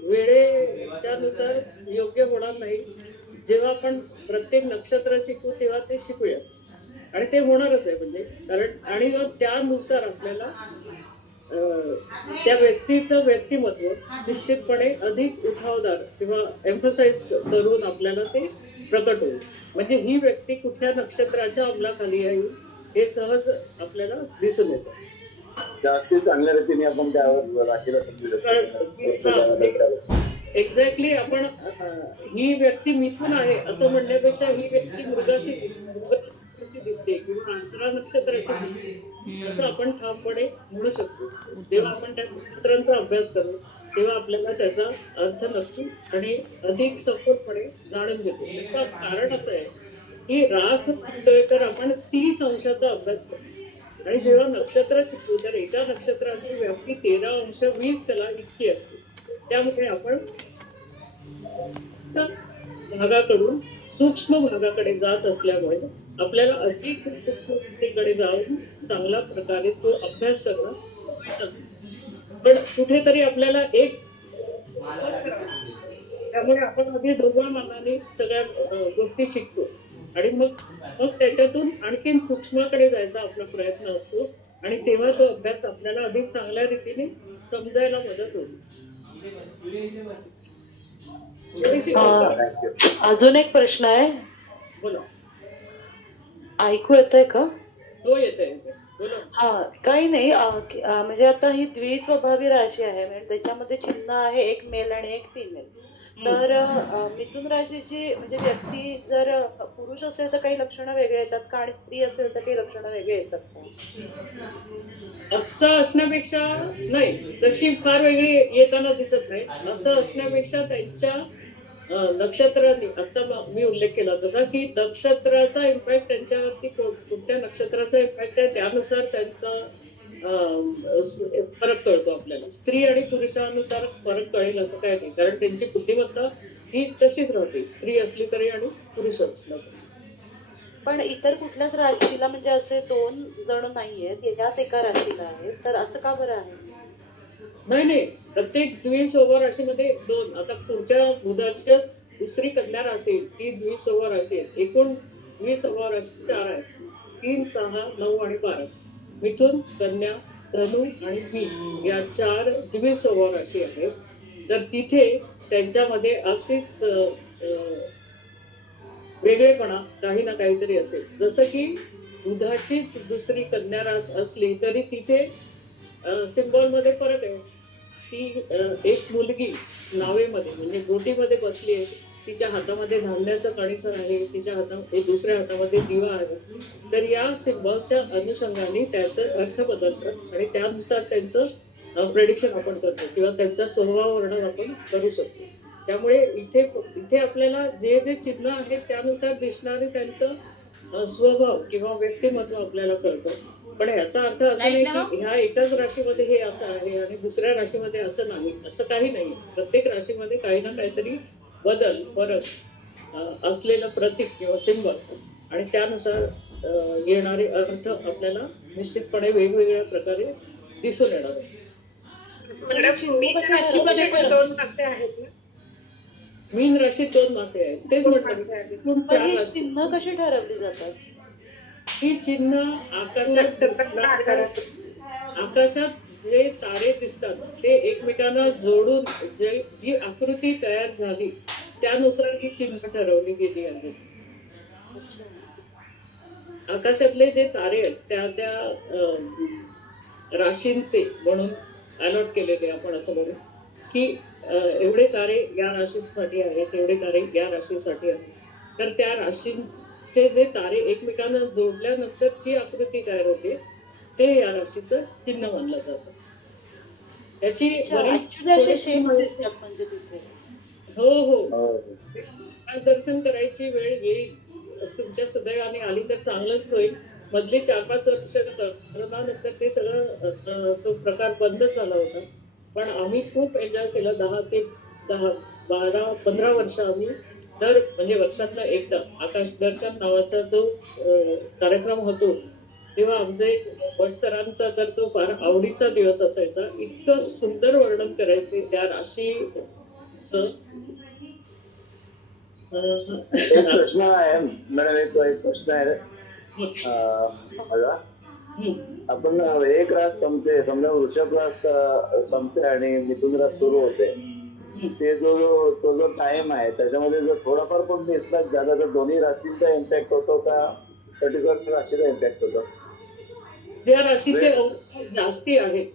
वेळेच्या नुसार योग्य होणार नाही. जेव्हा आपण प्रत्येक नक्षत्र शिकू तेव्हा ते शिकूयाच आणि ते होणारच आहे, म्हणजे कारण आणि मग त्यानुसार आपल्याला त्या व्यक्तीचं व्यक्तिमत्व निश्चितपणे अधिक उठावदार किंवा एम्फसाइज करून आपल्याला ते प्रकट होईल. म्हणजे ही व्यक्ती कुठल्या नक्षत्राच्या अंमलाखाली आहे हे सहज आपल्याला दिसून येतं. जास्ती चांगल्या रीतीने आपण त्यावर राशीला समजू शकतो. एक्झॅक्टली आपण ही व्यक्ती मिथून आहे असं म्हणण्यापेक्षा ही व्यक्ती मृगाची दिसते किंवा अंतरा नक्षत्राची दिसते असं आपण ठामपणे म्हणू शकतो. जेव्हा आपण त्या नक्षत्रांचा अभ्यास करू तेव्हा आपल्याला त्याचा अर्थ नक्की आणि अधिक सखोलपणे जाणून घेतो. त्याचं कारण असं आहे की रास म्हणतोय तर आपण 30 अंशाचा अभ्यास करतो आणि जेव्हा नक्षत्र शिकतो तर एका नक्षत्राची व्याप्ती 13 अंश 20 कला इतकी असते. त्यामुळे आपण भागाकडून सूक्ष्म भागाकडे जात असल्यामुळे आपल्याला अधिक सूक्ष्मतेकडे जाऊन चांगल्या प्रकारे तो अभ्यास करणं, पण कुठेतरी आपल्याला एक त्यामुळे आपण अगदी ढोबळ मानाने सगळ्या गोष्टी शिकतो आणि मग त्याच्यातून आणखीन सूक्ष्माकडे जायचा आपला प्रयत्न असतो आणि तेव्हा तो अभ्यास आपल्याला अधिक चांगल्या रीतीने समजायला मदत होते. अजून एक प्रश्न आहे, बोला. ऐकू येतंय का? हो, येत आहे, बोला. हा, काही नाही. म्हणजे आता ही द्विस्वभावी राशी आहे, म्हणजे त्याच्यामध्ये चिन्ह आहे एक मेल आणि एक फिमेल. तर मिथुन राशीची म्हणजे व्यक्ती जर पुरुष असेल तर काही लक्षणं वेगळे येतात का आणि स्त्री असेल तर काही लक्षणं वेगळे येतात का? असं असण्यापेक्षा नाही, तशी फार वेगळी येताना दिसत नाही. असं असण्यापेक्षा त्यांच्या नक्षत्रांनी आता मी उल्लेख केला तसा की नक्षत्राचा इम्पॅक्ट त्यांच्यावरती कुठल्या नक्षत्राचा इम्पॅक्ट आहे त्यानुसार त्यांचा फरक कळतो आपल्याला. स्त्री आणि पुरुषानुसार फरक कळेल असं काय नाही, कारण त्यांची बुद्धिमत्ता ही तशीच राहते, स्त्री असली तरी आणि पुरुष असला तरी. पण इतर कुठल्याच राशीला म्हणजे असे 2 जण नाहीयेत, याच एका राशीला आहेत, तर असं का बरं आहे? नाही, प्रत्येक द्विस्वभा राशीमध्ये 2. आता पुढच्या बुधाच्याच दुसरी कन्या राशी ती द्विस्वभा राशी आहे. एकूण द्विस्वभा राशी 4 आहेत, 3, 6, 9 आणि 12. मिथुन, कन्या, धनु आणि मीन या 4 द्विस्वभा राशी आहेत. तर तिथे त्यांच्यामध्ये अशीच वेगळेपणा काही ना काहीतरी असेल. जसं की बुधाचीच दुसरी कन्या रास असली तरी तिथे सिम्बॉलमध्ये फरक आहे. ती एक मुलगी नावेमध्ये म्हणजे गोटीमध्ये बसली आहे, तिच्या हातामध्ये धान्याचं कणीसर आहे, तिच्या दुसऱ्या हातामध्ये दिवा आहे. तर या सिम्बॉलच्या अनुषंगाने त्याचं अर्थ बदलतं आणि त्यानुसार त्यांचं प्रेडिक्शन आपण करतो किंवा त्यांचा स्वभाव वर्णन आपण करू शकतो. त्यामुळे इथे आपल्याला जे चिन्ह आहेत त्यानुसार दिसणारे त्यांचं स्वभाव किंवा व्यक्तिमत्व आपल्याला कळतं. पण याचा अर्थ असा नाही की ह्या एकाच राशीमध्ये हे असं आहे आणि दुसऱ्या राशीमध्ये असं नाही, असं काही नाही. प्रत्येक राशीमध्ये काही ना काहीतरी बदल फरक असलेलं प्रतीक किंवा सिंबल आणि त्यानुसार येणारे अर्थ आपल्याला निश्चितपणे वेगवेगळ्या प्रकारे दिसून येणार आहे. राशीमध्ये पण 2 मासे आहेत ना? मीन राशीत 2 मासे आहेत, तेच म्हटलं एकूण पण 4 ही राशी. चिन्ह कशी ठरवली जातात? ही चिन्ह आकाशात जे तारे दिसतात ते एकमेकांना जोडून जी आकृती तयार झाली त्यानुसार ही चिन्ह ठरवली गेली आहेत. आकाशातले जे तारे आहेत त्या त्या राशींचे म्हणून अलॉट केलेले आपण असं म्हणू की एवढे तारे या राशीसाठी आहेत, एवढे तारे या राशीसाठी आहेत. तर त्या राशींचे जे तारे एकमेकांना जोडल्यानंतर जी आकृती तयार होते ते या राशीचं चिन्ह मानलं जातं. त्याची ऍक्च्युली असे शेप दिसतात म्हणजे तिथे. हो हो हो. आज दर्शन करायची वेळ येईल, तुमच्या सुदैवाने आली तर चांगलंच होईल. मधली 4-5 वर्ष कोरोनानंतर ते सगळं तो प्रकार बंद झाला होता, पण आम्ही खूप एन्जॉय केलं. 12 वर्ष आम्ही म्हणजे वर्षातनं एकदा आकाश दर्शन नावाचा जो कार्यक्रम होतो तेव्हा आमचे भटकरांचा तर तो फार आवडीचा दिवस असायचा. इतकं सुंदर वर्णन करायचे त्या राशीचं. एक प्रश्न आहे मॅडम, एक प्रश्न आहे माझा. आपण एक रास संपते, समजा वृषभ रास संपते आणि मिथुन रास सुरू होते, ते तो जो टाइम आहे त्याच्यामध्ये जर थोडाफार पण मिसमॅच झाला तर दोन्ही राशींचा इम्पॅक्ट होतो का पर्टिक्युलर राशीचा इम्पॅक्ट होतो? ज्या राशीचे अंक जास्ती आहेत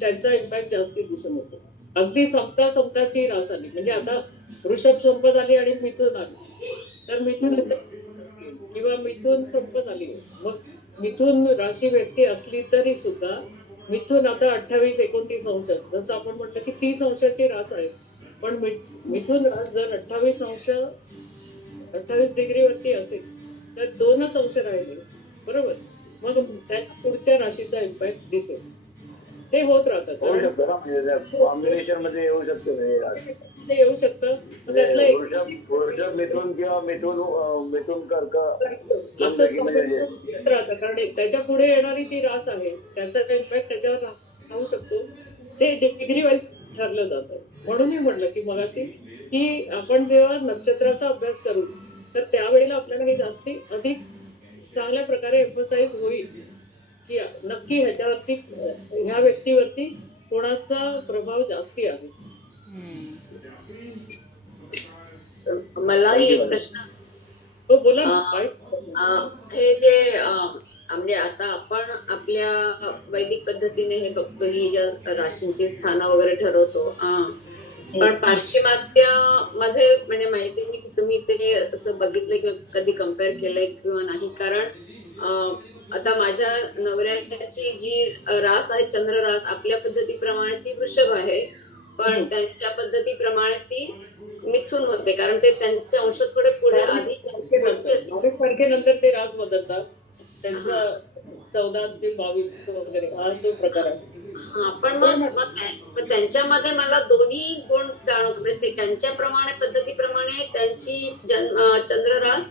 त्यांचा इम्पॅक्ट जास्ती दिसून येतो. अगदी संपता संपताची रास आली म्हणजे आता वृषभ संपत आली आणि मिथुन आली तर मिथुन किंवा मिथुन संपत आली, मग मिथुन राशी व्यक्ती असली तरी सुद्धा मिथुन आता 28-29 अंश, जसं आपण म्हटलं की 30 अंशाची रास आहे, पण मिथुन रास जर 28 डिग्रीवरती असेल तर 2च अंश राहिले, बरोबर. मग त्याच्या पुढच्या राशीचा इम्पॅक्ट दिसेल. ते होत राहतात, होऊ शकतं ना, म्हणजे कॉम्बिनेशन मध्ये येऊ शकतं ते येऊ शकतं. त्यातलं एक वृषभ मिथुन किंवा मिथुन कर्क असं येत राहतं, कारण त्याच्या पुढे येणारी ती रास आहे त्याचा इम्पॅक्ट त्याच्यावर राहू शकतो. ते डिग्री वाईज ठरलं जातं. म्हणून मी म्हटलं की मगाशी की आपण जेव्हा नक्षत्राचा अभ्यास करू तर त्यावेळेला आपल्याला हे जास्ती अधिक चांगल्या प्रकारे एम्फसाइज होईल की नक्की ह्याच्यावरती ह्या व्यक्तीवरती कोणाचा प्रभाव जास्ती आहे. मलाही एक प्रश्न. हो बोला ना. हे जे म्हणजे आता आपण आपल्या वैदिक पद्धतीने हे बघतो, ही ज्या राशींची स्थानं वगैरे ठरवतो, पण पाश्चिमात्य मध्ये म्हणजे माहिती नाही की तुम्ही ते असं बघितलं किंवा कधी कम्पेअर केलंय किंवा नाही. कारण आता माझ्या नवऱ्याची जी रास आहे चंद्र रास, आपल्या पद्धतीप्रमाणे ती वृषभ आहे, पण त्यांच्या पद्धतीप्रमाणे ती मिथून होते, कारण ते त्यांच्या अंश थोडे पुढे आधी तारखेनंतर ते रास बदलतात. त्यांचा 14 ते 22 वगैरे हा जो प्रकार आहे. हा, पण मग त्यांच्यामध्ये मला दोन्ही गुण जाणवतो. म्हणजे त्यांच्याप्रमाणे पद्धतीप्रमाणे त्यांची चंद्र रास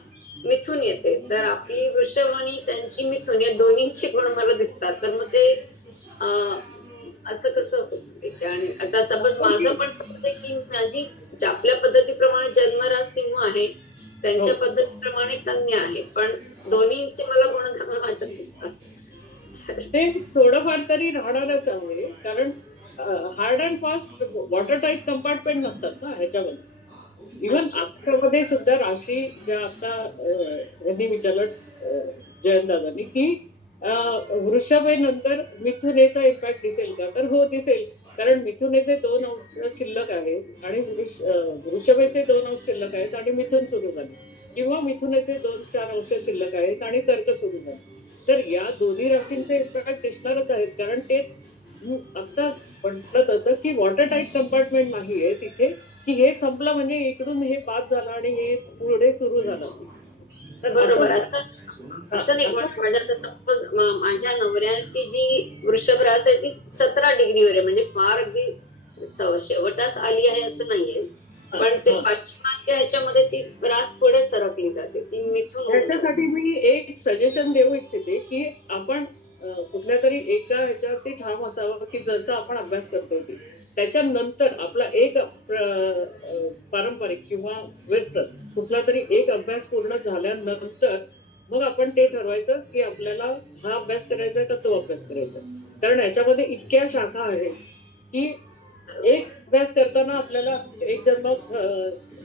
मिथून येते, तर आपली वृषभ आणि त्यांची मिथून या दोन्हींची गुण मला दिसतात. तर मग ते असं कसं होतं? आणि आता सपोज माझं पण की माझी आपल्या पद्धतीप्रमाणे जन्मराज सिंह आहे, त्यांच्या पद्धतीप्रमाणे कन्या आहे, पण दोन्हींचे मला गुणधर्म माझ्यात दिसतात. ते थोडंफार तरी राहणारच आहे, कारण hard and fast water type compartment नसतात ना ह्याच्यामध्ये. इव्हन आत्तामध्ये सुद्धा राशी ज्या आता यांनी विचारलं जयंत दादांनी की वृषभेनंतर मिथुनेचा इम्पॅक्ट दिसेल का, तर हो दिसेल, कारण मिथुनेचे 2 अंश शिल्लक आहेत आणि वृषभेचे 2 अंश शिल्लक आहेत आणि मिथुन सुरू झाले, किंवा मिथुनेचे 2-4 अंश शिल्लक आहेत आणि कर्क सुरू झाले. तर या दोन्ही राशींचे इम्पॅक्ट दिसणारच आहेत, कारण ते आत्ताच म्हटलं तसं की वॉटर टाईप कंपार्टमेंट नाही आहे तिथे, की हे संपलं म्हणजे इकडून हे पास झालं आणि हे पुढे सुरू झालं. बरोबर. असं नाही, पण माझ्या नवऱ्याची जी वृषभ रास आहे ती 17 डिग्रीवर आहे, म्हणजे फार अगदी शेवटास आली आहे असं नाहीये. पण ते हा. पाश्चिमात्य ह्याच्यामध्ये ती रास पुढे सरकली जाते, ती मिथून होऊन जाते. त्याच्यासाठी मी एक सजेशन देऊ इच्छिते की आपण कुठल्या तरी एका ह्याच्यावरती ठाम असावं की जसं आपण अभ्यास करतो ते त्याच्यानंतर आपला एक पारंपरिक किंवा व्यक्त कुठला तरी एक अभ्यास पूर्ण झाल्यानंतर मग आपण ते ठरवायचं की आपल्याला हा अभ्यास करायचा का तो अभ्यास करायचा. कारण याच्यामध्ये इतक्या शाखा आहेत की एक अभ्यास करताना आपल्याला एक जन्म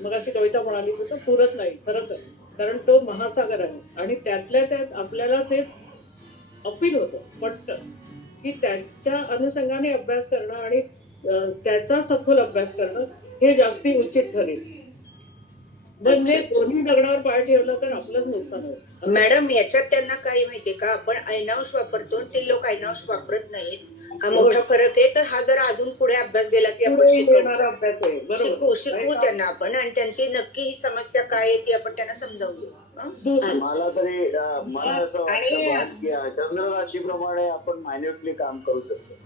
मग अशी कविता म्हणाली तसं पुरत नाही खरं तर. कारण तो महासागर आहे आणि त्यातल्या त्यात आपल्यालाच एक अपील होतं पटतं की त्याच्या अनुषंगाने अभ्यास करणं आणि त्याचा सखोल अभ्यास करणं हे जास्ती उचित ठरेल. म्हणजे दोन्ही दगडावर पाय ठेवलं तर आपलंच नुकसान होईल. मॅडम याच्यात त्यांना काही माहितीये का, आपण ऐनांश वापरतो ते लोक ऐनांश वापरत नाहीत, हा मोठा फरक आहे. तर हा जरा अजून पुढे अभ्यास गेला की आपण पुढे येणारा अभ्यास आहे शिकू बरोबर. त्यांना आपण आणि त्यांची नक्की ही समस्या काय आहे ती आपण त्यांना समजावून देऊ. हं? मला तरी मला असं वाटतं की चंद्र राशीप्रमाणे आपण मायन्युटली काम करू शकतो.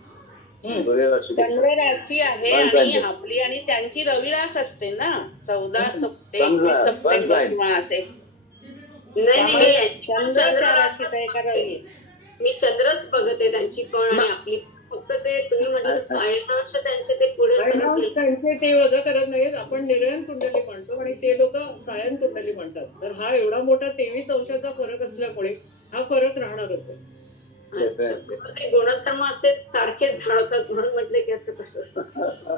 सूर्य राशी चंद्र राशी आहे आणि आपली आणि त्यांची रविरास असते ना 14 सप्टेंबर किंवा असे. नाही नाही, चंद्र त्या राशीत आहे का रवी? मी चंद्रच बघते त्यांची पण आणि आपली फक्त ते तुम्ही म्हटलं सायनांश त्यांचे ते पुढे सरकले. त्यांचे ते वजा करत नाहीत. आपण निर्णय कुंडली म्हणतो आणि ते लोक सायन कुंडली म्हणतात. तर हा एवढा मोठा 23 अंशाचा फरक असल्यामुळे हा फरक राहणारच आहे. ते गुणधर्म असे सारखेच जाणवतात म्हणून म्हटले की असं कसं.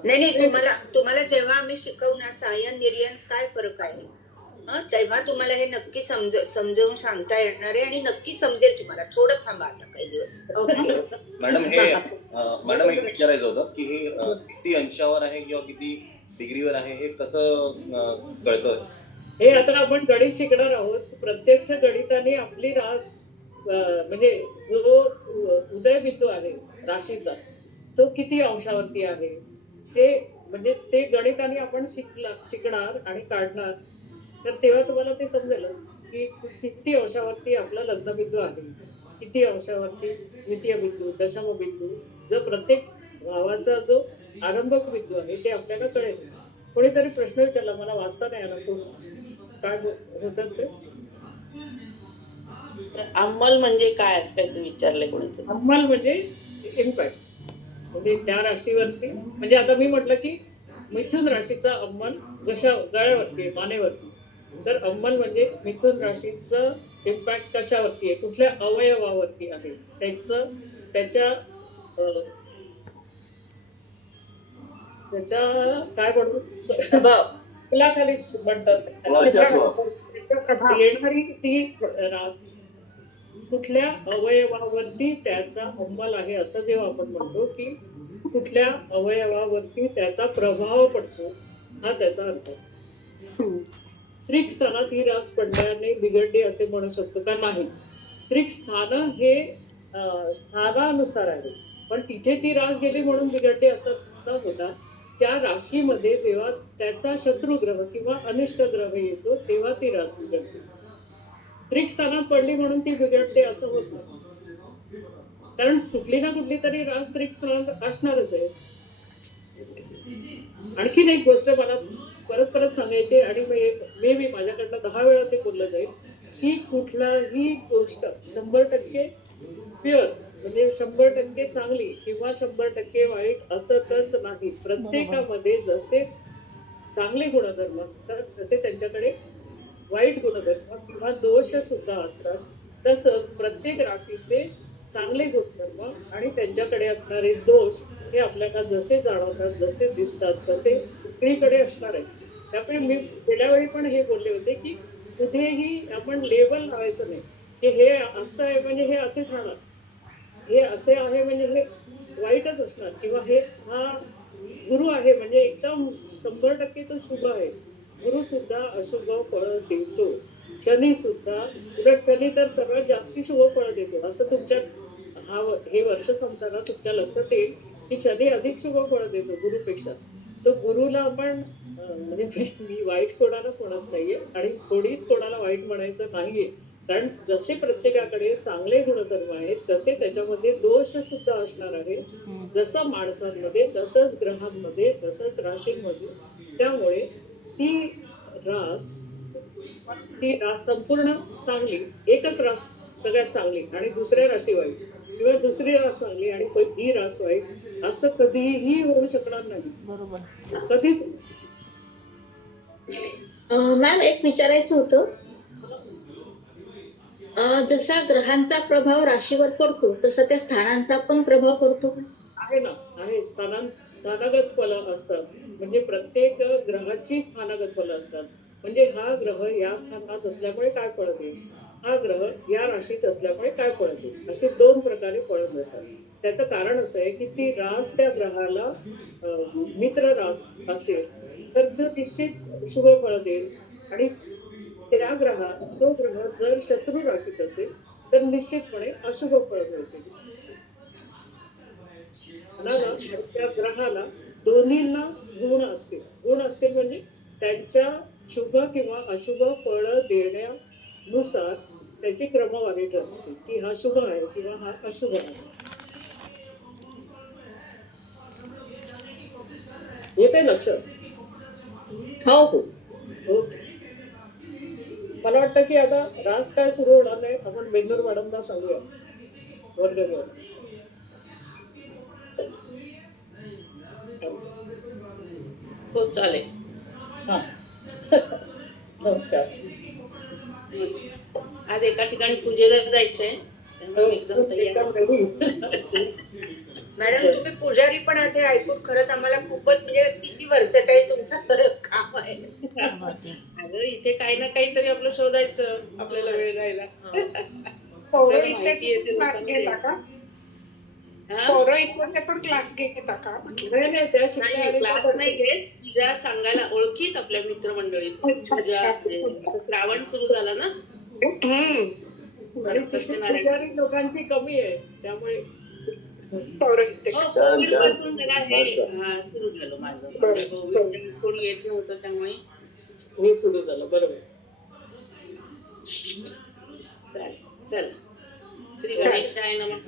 नाही तुम्हाला जेव्हा आम्ही शिकवू ना सायन निर्यन काय फरक आहे तेव्हा तुम्हाला हे नक्की समजावून सांगता येणार आहे आणि नक्की समजेल तुम्हाला. थोडं थांबा आता काही दिवस. मॅडम एक विचारायचं होतं की हे किती अंशावर आहे किंवा किती डिग्रीवर आहे हे कसं कळतं. हे आता आपण गणित शिकणार आहोत. प्रत्यक्ष गणिताने आपली रास म्हणजे जो उदय बिंदू आहे राशीचा तो किती अंशावरती आहे ते म्हणजे ते गणिताने आपण शिकणार आणि काढणार. तर तेव्हा तुम्हाला ते समजेल की किती अंशावरती आपला लग्नबिंदू आहे, किती अंशावरती द्वितीय बिंदू, दशम बिंदू. जर प्रत्येक भावाचा जो आरंभक बिंदू आहे ते आपल्याला कळेल. कोणीतरी प्रश्न विचारला, मला वाचता नाही आला, तो काय होतं ते अंमल म्हणजे काय असं काही विचारले कोणीतरी. अंमल म्हणजे इम्पॅक्ट म्हणजे त्या राशीवरती. म्हणजे आता मी म्हटलं की मिथुन राशीचा अंमल गळ्यावरती आहे, मानेवरती. तर अंमल म्हणजे मिथुन राशीचं इम्पॅक्ट कशावरती आहे, कुठल्या अवयवावरती आहे, त्याच्या काय म्हणू खाली म्हणतात येणारी ती रास कुठल्या अवयवावरती त्याचा अंमल आहे असं जेव्हा आपण म्हणतो की कुठल्या अवयवावरती त्याचा प्रभाव पडतो हा त्याचा अर्थ. त्रिक स्थानात ही रास पडल्याने बिघडली असे म्हणू शकतो का? नाही. त्रिक स्थान हे स्थानानुसार आहे, पण तिथे ती रास गेली म्हणून बिघडली असं न होता त्या राशीमध्ये जेव्हा त्याचा शत्रुग्रह किंवा अनिष्ट ग्रह येतो तेव्हा ती रास बिघडते. त्रिक स्थानात पडली म्हणून ती बिघडते असं होत नाही. कारण कुठली ना कुठली तरी रास त्रिक स्थानात असणारच आहे. आणखीन एक गोष्ट मला परत सांगायची आणि मी माझ्याकडनं 10 वेळा ते बोललं जाईल की कुठलाही गोष्ट 100% प्युअर म्हणजे 100% चांगली किंवा 100% वाईट असतच नाही. प्रत्येकामध्ये जसे चांगले गुणधर्म असतात तसे त्यांच्याकडे वाईट गुणधर्म किंवा दोष सुद्धा असतात. तसंच प्रत्येक राशीचे चांगले गुणधर्म आणि त्यांच्याकडे असणारे दोष हे आपल्याला जसे जाणवतात, जसे दिसतात तसे सगळीकडे असणार आहे. त्यामुळे मी गेल्या वेळी पण हे बोलले होते की कुठेही आपण लेबल लावायचं नाही की हे असं आहे म्हणजे हे असेच राहणार, हे असे आहे म्हणजे हे वाईटच असणार, किंवा हे हा गुरु आहे म्हणजे एकदम 100% तो शुभ आहे. गुरु सुद्धा अशुभ फळ देतो. शनी सुद्धा उलट शनी तर सगळ्यात जास्ती शुभ फळ देतो. असं तुमच्या हे वर्ष संपताना तुमच्या लक्षात येईल की शनी अधिक शुभ फळ देतो गुरुपेक्षा. तो गुरुला आपण म्हणजे मी वाईट कोणालाच म्हणत नाहीये आणि थोडीच कोणाला वाईट म्हणायचं नाहीये. कारण जसे प्रत्येकाकडे चांगले गुणधर्म आहेत तसे त्याच्यामध्ये दोष सुद्धा असणार आहे. जसं माणसांमध्ये तसंच ग्रहांमध्ये तसंच राशींमध्ये. त्यामुळे ती रास संपूर्ण चांगली, एकच रास सगळ्यात चांगली आणि दुसऱ्या राशी वाईट, किंवा दुसरी रास चांगली आणि ही रास वाईट, असं कधीही होऊ शकणार नाही. बरोबर. कधीच. मॅम एक विचारायचं होतं. जसा ग्रहांचा प्रभाव राशीवर पडतो तसा त्या स्थानांचा पण प्रभाव पडतो का? आहे ना, आहे. स्थानागत फलं असतात, म्हणजे प्रत्येक ग्रहाची स्थानागत फलं असतात. म्हणजे हा ग्रह या स्थानात असल्यामुळे काय फळ देईल, हा ग्रह या राशीत असल्यामुळे काय फळ देईल, असे 2 प्रकारे फळं मिळतात. त्याचं कारण असं आहे की ती रास त्या ग्रहाला मित्र रास असेल तर तो निश्चित शुभ फळ देईल, आणि त्या तो ग्रह जर शत्रू राशीत असेल तर निश्चितपणे अशुभ फळ मिळतील. त्या ग्रहाला दोन्हींना गुण असतील म्हणजे त्यांच्या शुभ किंवा अशुभ फळ देण्यानुसार त्याची क्रमवारी ठरते की हा शुभ आहे किंवा हा अशुभ आहे. येते लक्षात? हो हो. मला वाटतं की आता रास काय सुरू होणार नाही, आपण बेंदूर मॅडमला सांगूया वर्गवर. हो चालेल. हा. नमस्कार. आज एका ठिकाणी पूजेला जायचंय, त्यामुळे मी एकदम तयार. मॅडम तुम्ही पुजारी पण आहे, ऐकून खरंच आम्हाला खूपच म्हणजे किती वर्सटाईल तुमचं काम आहे. अगं इथे काही ना काहीतरी आपलं शोधायचं, आपल्याला वेळ जायला. सौरव माहिती येते इथे क्लास लोकांना. घेता का? हा? सौरव इथे पण क्लास घेता का? नाही त्या नाही क्लास नाही घेत, तुझ्या सांगायला ओळखीत आपल्या मित्रमंडळीत तुझ्या आता श्रावण सुरू झाला ना, पुजारी लोकांची कमी आहे त्यामुळे. सौरव इथे कोविड पासून जरा हे सुरू झालं माझं, कोविड कोणी येत नव्हतं त्यामुळे हे सुरू झालं. बरोबर. चल. श्री गणेशाय नमः,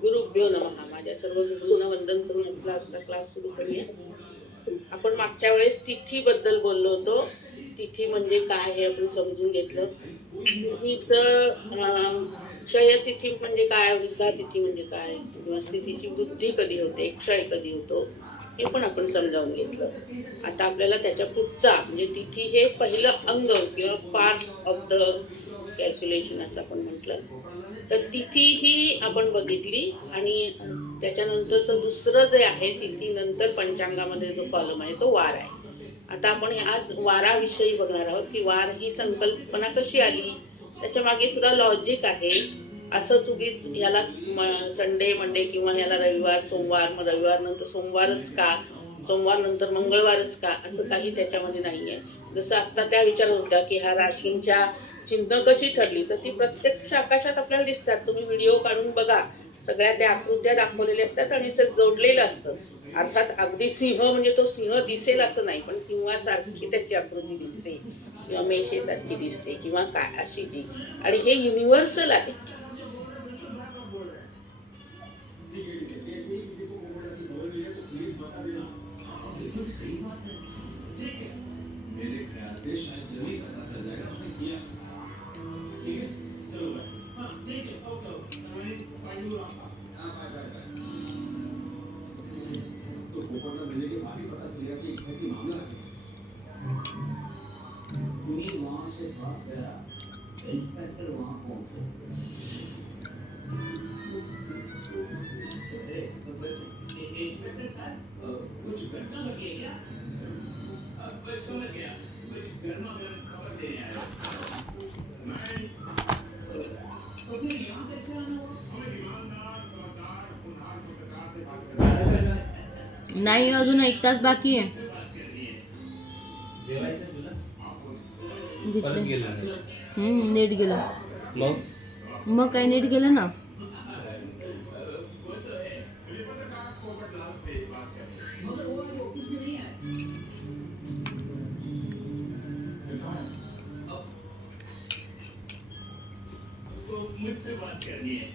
गुरुभ्यो नमः. माझ्या सर्व गुरूंना वंदन करून आपला आजचा क्लास सुरू करूया. आपण मागच्या वेळेस तिथी बद्दल बोललो होतो. तिथी म्हणजे काय हे आपण समजून घेतलं. तिथीचं क्षयतिथी म्हणजे काय, वृद्धा तिथी म्हणजे काय, किंवा तिथीची वृद्धी कधी होते, क्षय कधी होतो, हे पण आपण समजावून घेतलं. आता आपल्याला त्याच्या पुढचा म्हणजे तिथी हे पहिलं अंग किंवा पार्ट ऑफ द कॅल्क्युलेशन असं आपण म्हटलं. तर तिथी ही आपण बघितली, आणि त्याच्यानंतरचं दुसरं जे आहे तिथी नंतर पंचांगामध्ये जो कॉलम आहे तो वार आहे. आता आपण आज वाराविषयी बघणार आहोत की वार ही संकल्पना कशी आली, त्याच्या मागे सुद्धा लॉजिक आहे. असंच उगीच ह्याला संडे मंडे किंवा ह्याला रविवार सोमवार, मग रविवार नंतर सोमवारच का, सोमवार नंतर मंगळवारच का, असं काही त्याच्यामध्ये नाहीये. जसं आता त्या विचारत होत्या की ह्या राशींच्या चिन्ह कशी ठरली, तर ती प्रत्यक्ष आकाशात आपल्याला दिसतात. तुम्ही व्हिडिओ काढून बघा, सगळ्या त्या आकृत्या दाखवलेल्या असतात आणि ते जोडलेलं असतं. अर्थात अगदी सिंह म्हणजे तो सिंह दिसेल असं नाही, पण सिंहासारखी त्याची आकृती दिसते किंवा मेषेसारखी दिसते किंवा काय अशी ती, आणि हे युनिव्हर्सल आहे. नाही, अजून 1 तास बाकी आहे. नेट गेलं. मग काय नेट गेलं ना. मुझसे बात करनी है.